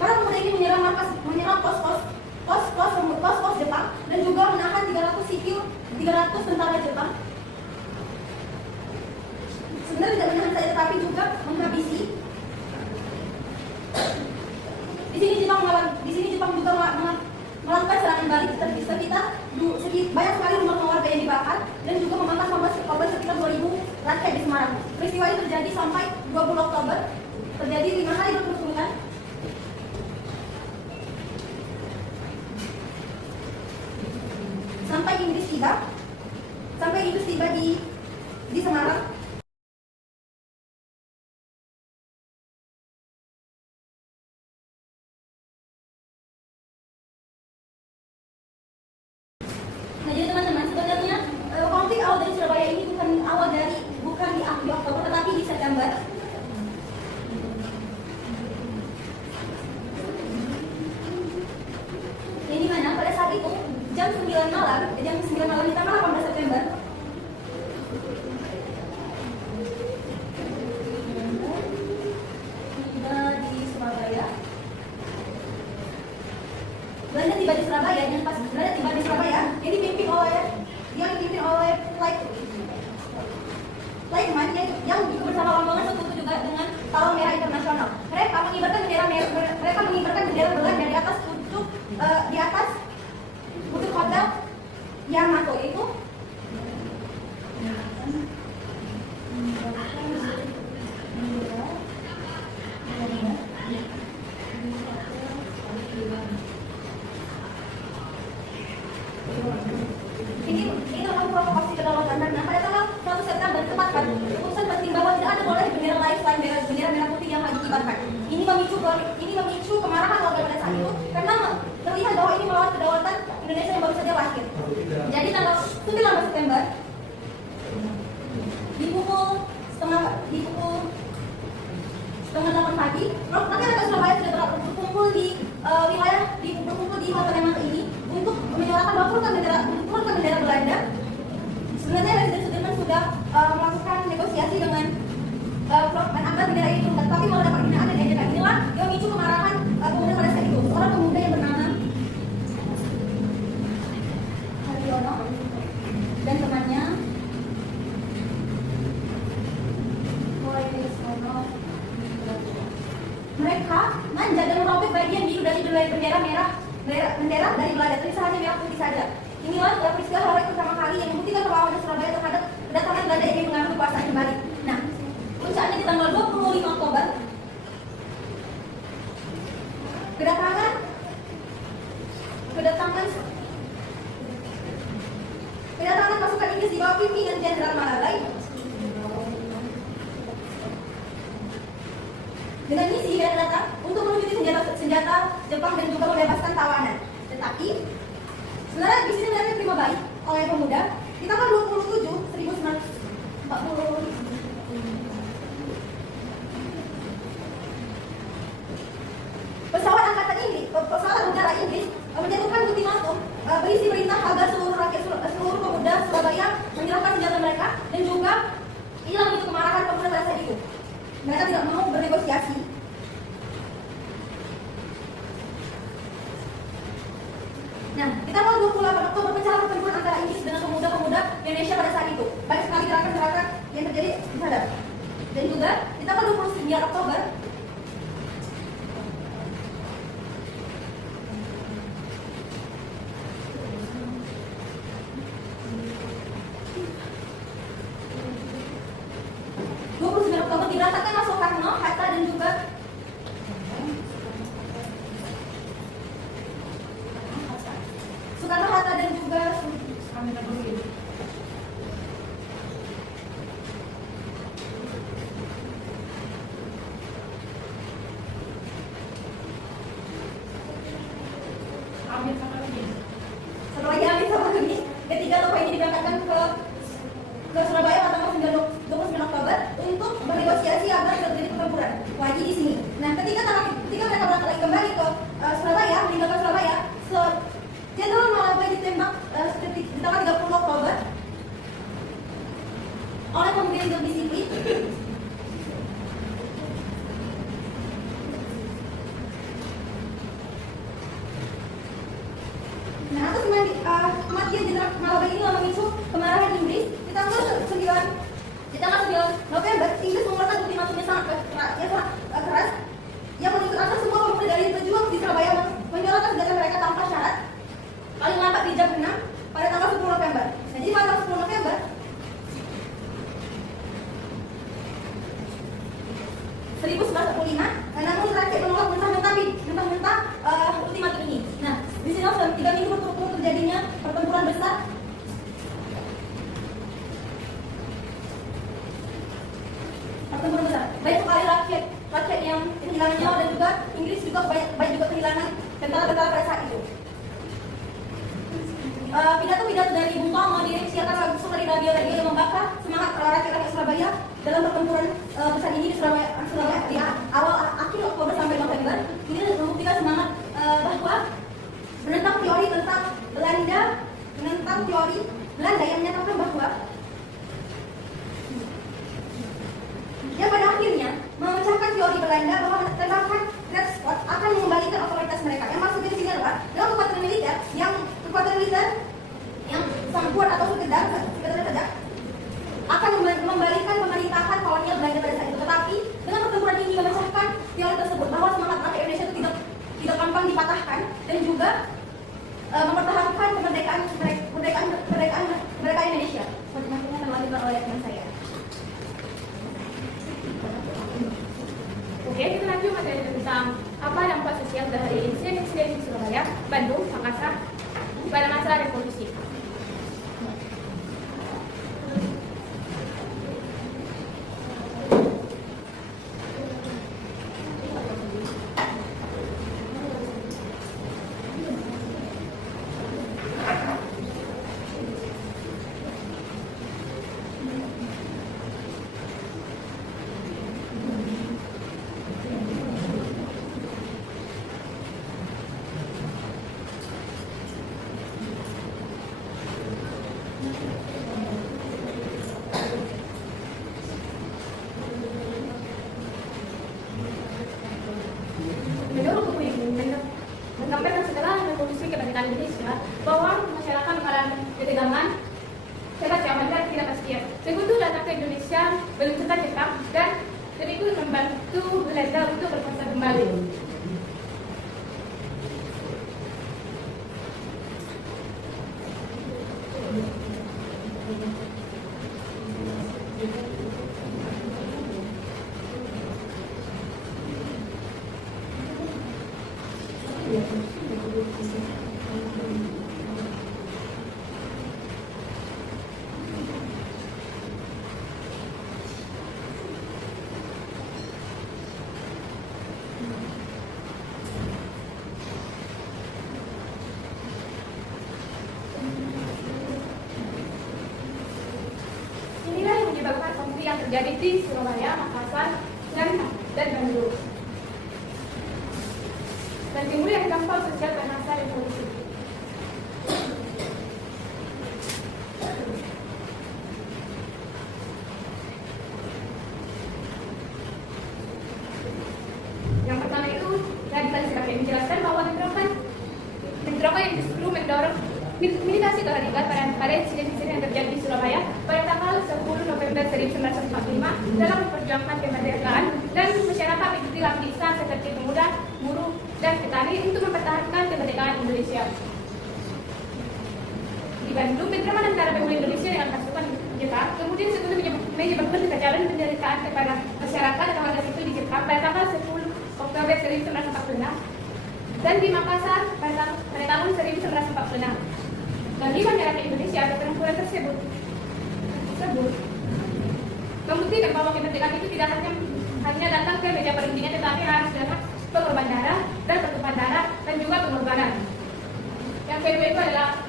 Para pemuda ini menyerang pos-pos Jepang dan juga menahan 300 tentara Jepang. Sebenarnya tidak menahan saja, tetapi juga menghabisi. Di sini Jepang juga melakukan serangan balik sekitar banyak sekali rumah warga yang dibakar dan juga memangkas korban sekitar 2.000 rakyat di Semarang. Peristiwa ini terjadi sampai 20 Oktober, terjadi 5 hari berturut-turutan. Sampai Inggris tiba di Semarang. jam 9 malam, jam 9 malam di tanggal 18 September. Belanda tiba di Surabaya, dan pas Belanda tiba di Surabaya, dia dipimpin oleh Laitman yang bersama rombongan sekutu juga dengan Palang Merah Internasional. Mereka mengibarkan bendera Belanda di atas pucuk hotel Yamato itu. Ini adalah provokasi kedaulatan. Nah, pada tanggal 1 September tepat keputusan penting bahwa tidak ada boleh bendera lain selain bendera merah putih yang dikibarkan. Ini memicu kemarahan warga pada saat itu karena terlihat bahwa ini melawan kedaulatan Indonesia yang baru saja lahir. Jadi tanggal 19 September di pukul setengah 8 pagi, masyarakat Surabaya sudah berkumpul di hotel Yamato ini untuk menyuarakan bahwa turunkan bendera Belanda. Sebenarnya Presiden Sudirman sudah melakukan negosiasi dengan agar bendera ini turunkan, tapi malah dapat hinaan dan ejekan. Inilah yang memicu kemarahan pemuda pada saat itu. Seorang pemuda yang bernama Haryono dan temannya mereka manja dan merobek bagian biru dari bendera dari Belanda, tulisannya merah putih saja. Inilah peristiwa heroik pertama kali yang membuktikan perlawanan Surabaya terhadap kedatangan Belanda yang mengambil kekuasaan kembali. Nah, puncaknya di tanggal 25 Oktober, kedatangan pasukan Inggris di bawah pimpinan Jenderal Malabai dengan misi yang datang untuk melucuti senjata Jepang dan juga membebaskan tawanan. Tetapi sebenarnya di sini mereka diterima baik oleh pemuda. Di tanggal 27 1940 pesawat udara Inggris menjatuhkan ultimatum berisi perintah agar seluruh pemuda Surabaya menyerahkan senjata mereka, dan juga hilang itu kemarahan pemuda pada saat itu. Mereka tidak mau bernegosiasi. Nah, kita mau 28 Oktober pecahlah pertempuran antara Inggris dengan pemuda-pemuda Indonesia pada saat itu. Banyak sekali gerakan-gerakan yang terjadi di sana. Dan juga di tanggal 29 Oktober diberangkatkan Soekarno, Hatta dan juga setelah diambil sama Gemis, ketiga tokoh ini diberangkatkan ke Surabaya pada tanggal 29 Oktober untuk bernegosiasi agar tidak terjadi pertempuran lagi di sini. Nah, ketika mereka berangkat lagi kembali ke Surabaya, meninggalkan Surabaya, Jenderal Malabai ditembak di tanggal 30 Oktober oleh pemuda yang berdisiplin. Nah, atas kematian Jenderal Malabai ini memicu kemarahan Inggris. Di tanggal 9 November, Inggris mengeluarkan ultimatum yang sangat keras yang menuntut agar semua pemuda dari pejuang di Surabaya menyuarakan senjata mereka tanpa syarat, paling lambat di jam 6 pada tanggal 10 November. Nah, jadi pada tanggal 10 November namun rakyat menolak mentah-mentah ultimatum ini. Nah, di sini sudah 3 minggu berturut-turut terjadinya pertempuran besar. Banyak sekali rakyat yang kehilangan nyawa, dan juga Inggris juga banyak juga kehilangan tentara-tentara pada saat itu. Pidato dari Bung Tomo disiarkan langsung dari radio-radio yang membakar semangat rakyat Surabaya dalam pertempuran besar ini di Surabaya di akhir Oktober sampai November. Ini membuktikan semangat bahwa menentang teori tentang Belanda Belanda bahwa tembakan Red Spot akan mengembalikan otoritas mereka. Yang maksudnya di sini adalah dengan kekuatan militer yang sangat kuat atau sekedar akan membalikan pemerintahan kolonial Belanda pada saat itu. Tetapi dengan pertempuran ini memecahkan teori tersebut bahwa semangat rakyat Indonesia itu tidak gampang dipatahkan dan juga mempertahankan kemerdekaan Indonesia. Seperti yang akan dilakukan oleh teman saya. Oke, kita lanjut materi tentang apa dampak sosial dari insiden di Surabaya, Bandung, Makassar pada masa revolusi. Menyampaikan setelah revolusi kemerdekaan Indonesia bahwa masyarakat mengalami ketegangan, ketidaknyamanan dan ketidakpastian. Sekutu datang ke Indonesia belum tetap dan itu membantu Belanda untuk berkuasa kembali. Inilah yang menyebabkan konflik yang terjadi di Surabaya, Makassar, dan Bandung. Dan timbul yang dampak sosial pada masa revolusi. Yang pertama itu radikalisasi rakyat, menjelaskan bahwa bentrokan yang justru mendorong militasi radikal pada insiden-insiden yang terjadi di Surabaya pada tanggal 10 November 1945 dalam memperjuangkan kemerdekaan dan masyarakat mengikuti lapisan seperti pemuda, buruh, dan petani untuk mempertahankan kemerdekaan Indonesia. Di Bandung, bentrokan antara pemula Indonesia dengan pasukan Jepang kemudian sekutu menyebabkan kekacauan dan penderitaan kepada masyarakat atau warga sipil di Jepang pada tanggal 10 Oktober 1946 dan di Makassar pada tahun 1946. Dan lima masyarakat Indonesia atau perempuan tersebut membuktikan bahwa kemerdekaan itu tidak hanya datang ke meja perundingan, tetapi harus dengan pengorbanan darah dan pertumpahan darah dan juga pengorbanan. Yang kedua itu adalah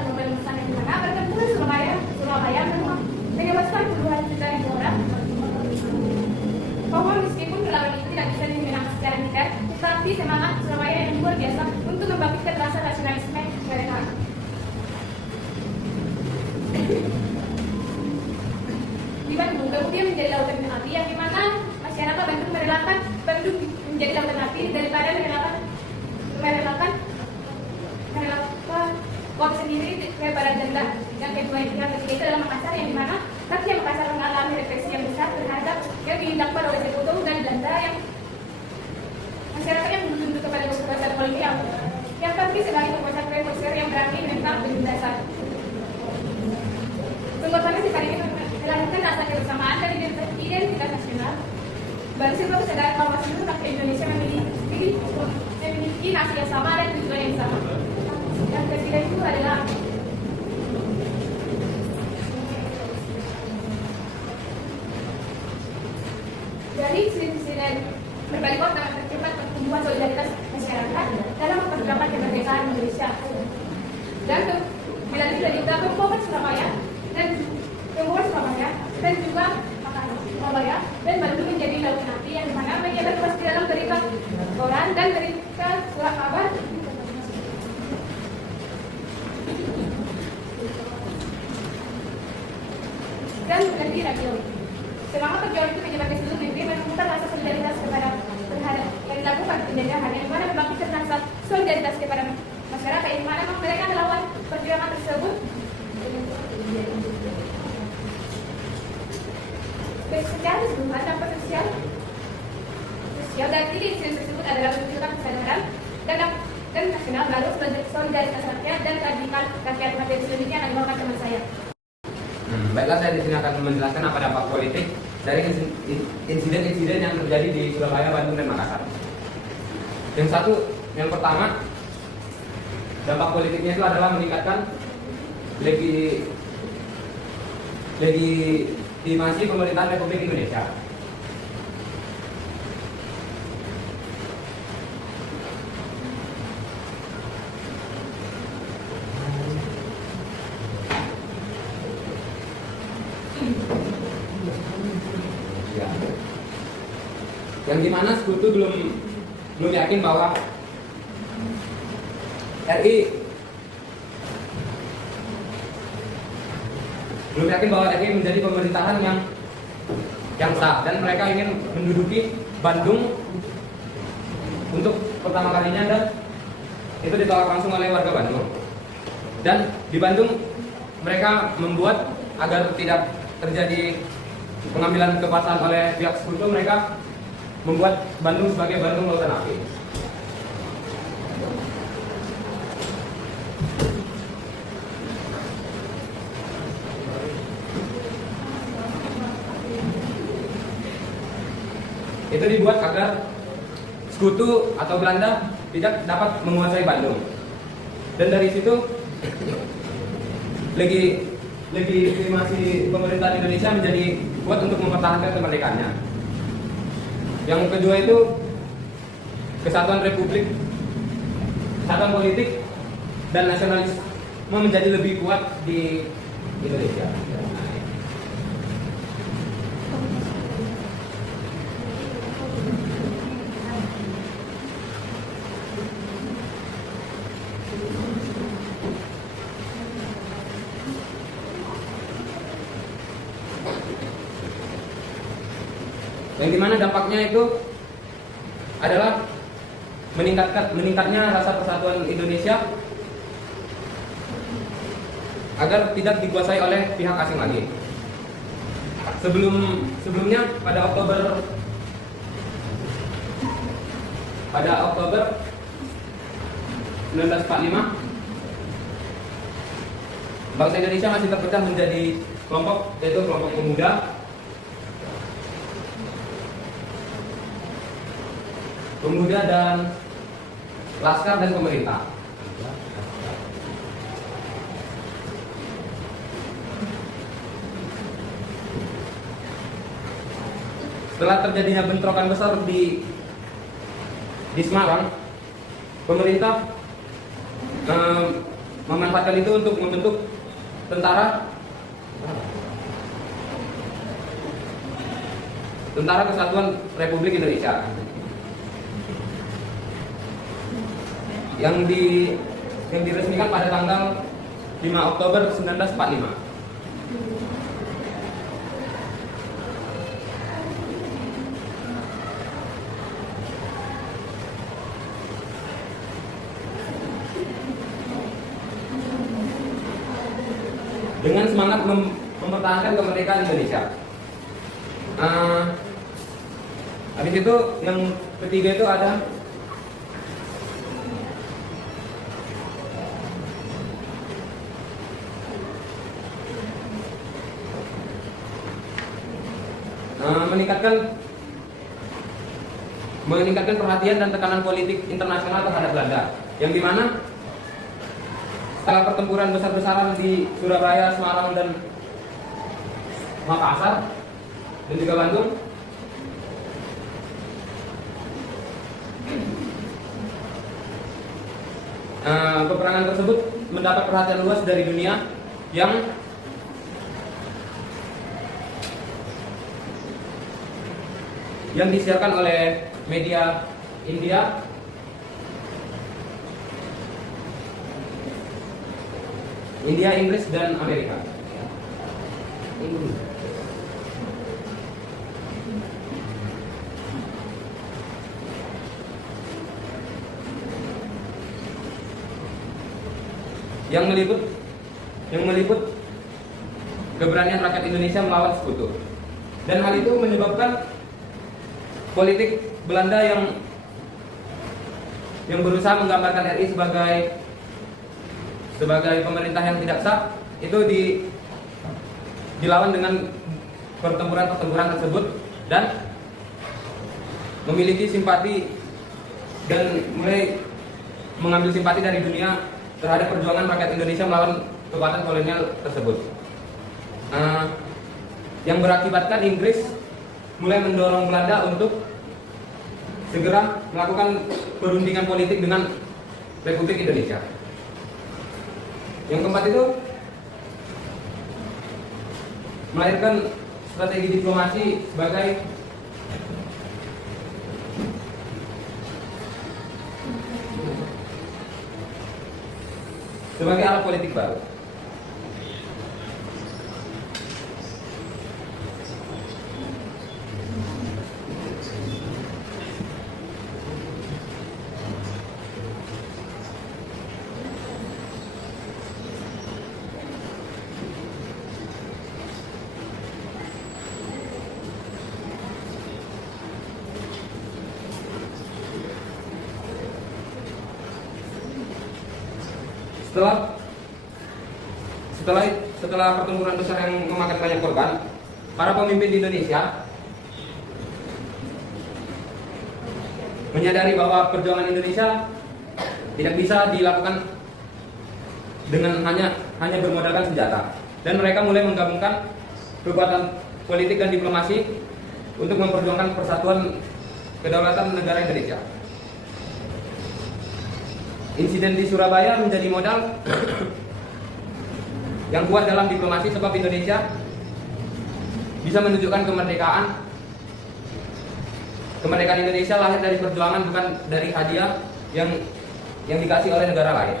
pengorbanan besar yang dimana pertempuran Surabaya memang menewaskan puluhan juta ribu orang. Bahwa meskipun perlawanan itu tidak bisa dimenangkan secara militer, tetapi semangat Surabaya yang luar biasa untuk membangkitkan rasa nasionalisme mereka. Di Bandung kemudian menjadi lautan api yang dimana masyarakat Bandung merelakan Bandung menjadi lautan api daripada merelakan kota sendiri daripada denda. Yang ketiga itu adalah Makassar yang dimana rakyat Makassar mengalami represi yang besar terhadap yang dilakukan oleh sekutu dan denda yang masyarakat yang menuntut kepada kekuasaan politik yang pasti sebagai kekuasaan revolusioner yang berani menentang penindasan. Pengorbanan sekali ini melahirkan rasa kebersamaan dan identitas nasional. Baru sebuah kesadaran bahwa seluruh rakyat Indonesia memiliki nasi yang sama dan tujuan yang sama. Yang ketiga itu adalah dari insiden berbagai kota tercepat pertumbuhan solidaritas masyarakat dalam memperjuangkan kemerdekaan Indonesia. Dan bila sudah juga Kabupaten Surabaya dan juga Surabaya dan Bandung menjadi lautan api yang dimana media bertugas di dalam berita koran dan berita surat kabar RRI Radio. Semangat perjuangan itu menyebabkan seluruh negeri menemukan rasa solidaritas kepada terhadap yang dilakukan penjajahan, yang mana membangkitkan rasa solidaritas kepada masyarakat, yang mana mereka melawan perjuangan tersebut. Secara keseluruhan dampak sosial dan ini insiden tersebut adalah menunjukkan kesadaran dan nasional baru solidaritas rakyat dan radikal rakyat materi selanjutnya akan dibawakan teman saya. Baiklah, saya di sini akan menjelaskan apa dampak politik dari insiden-insiden yang terjadi di Surabaya, Bandung, dan Makassar. Yang pertama, dampak politiknya itu adalah meningkatkan legitimasi pemerintahan Republik Indonesia. Yang dimana Sekutu belum yakin bahwa RI menjadi pemerintahan yang sah, dan mereka ingin menduduki Bandung untuk pertama kalinya, dan itu ditolak langsung oleh warga Bandung. Dan di Bandung mereka membuat agar tidak terjadi pengambilan kekuasaan oleh pihak Sekutu, mereka membuat Bandung sebagai Bandung Lautan Api. Itu dibuat agar Sekutu atau Belanda tidak dapat menguasai Bandung. Dan dari situ legitimasi pemerintahan Indonesia menjadi kuat untuk mempertahankan kemerdekaannya. Yang kedua itu kesatuan politik dan nasionalisme menjadi lebih kuat di Indonesia. Yang dimana dampaknya itu adalah meningkatnya rasa persatuan Indonesia agar tidak dikuasai oleh pihak asing lagi. Sebelumnya pada Oktober 1945 bangsa Indonesia masih terpecah menjadi kelompok, yaitu kelompok pemuda dan laskar dan pemerintah. Setelah terjadinya bentrokan besar di Semarang, pemerintah memanfaatkan itu untuk membentuk Tentara Kesatuan Republik Indonesia yang diresmikan pada tanggal 5 Oktober 1945. Dengan semangat mempertahankan kemerdekaan Indonesia. Habis itu yang ketiga itu ada meningkatkan perhatian dan tekanan politik internasional terhadap Belanda, yang dimana setelah pertempuran besar-besaran di Surabaya, Semarang, dan Makassar, dan juga Bandung, peperangan tersebut mendapat perhatian luas dari dunia yang disiarkan oleh media India, Inggris, dan Amerika. yang meliput keberanian rakyat Indonesia melawan sekutu. Dan hal itu menyebabkan politik Belanda yang berusaha menggambarkan RI sebagai pemerintah yang tidak sah itu dilawan dengan pertempuran tersebut dan memiliki simpati dan mulai mengambil simpati dari dunia terhadap perjuangan rakyat Indonesia melawan kekuatan kolonial tersebut. Yang berakibatkan Inggris mulai mendorong Belanda untuk segera melakukan perundingan politik dengan Republik Indonesia. Yang keempat itu melahirkan strategi diplomasi sebagai alat politik baru. Setelah pertempuran besar yang memakan banyak korban, para pemimpin di Indonesia menyadari bahwa perjuangan Indonesia tidak bisa dilakukan dengan hanya bermodalkan senjata, dan mereka mulai menggabungkan kekuatan politik dan diplomasi untuk memperjuangkan persatuan kedaulatan negara Indonesia. Insiden di Surabaya menjadi modal yang kuat dalam diplomasi, sebab Indonesia bisa menunjukkan kemerdekaan Indonesia lahir dari perjuangan, bukan dari hadiah yang dikasih oleh negara lain.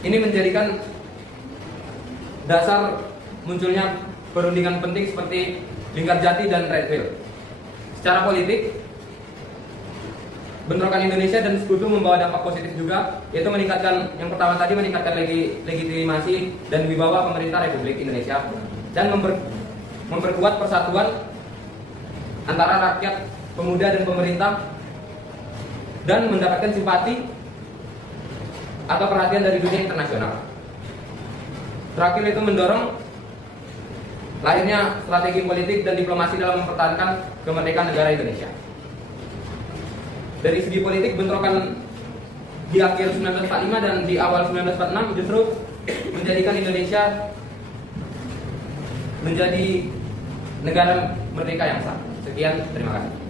Ini menjadikan dasar munculnya perundingan penting seperti Linggarjati dan Redfield. Secara politik, bentrokan Indonesia dan sekutu membawa dampak positif juga, yaitu meningkatkan, yang pertama tadi, meningkatkan legitimasi dan wibawa pemerintah Republik Indonesia, dan memperkuat persatuan antara rakyat, pemuda, dan pemerintah, dan mendapatkan simpati atau perhatian dari dunia internasional. Terakhir itu mendorong lahirnya strategi politik dan diplomasi dalam mempertahankan kemerdekaan negara Indonesia. Dari segi politik, bentrokan di akhir 1945 dan di awal 1946 justru menjadikan Indonesia menjadi negara merdeka yang sah. Sekian, terima kasih.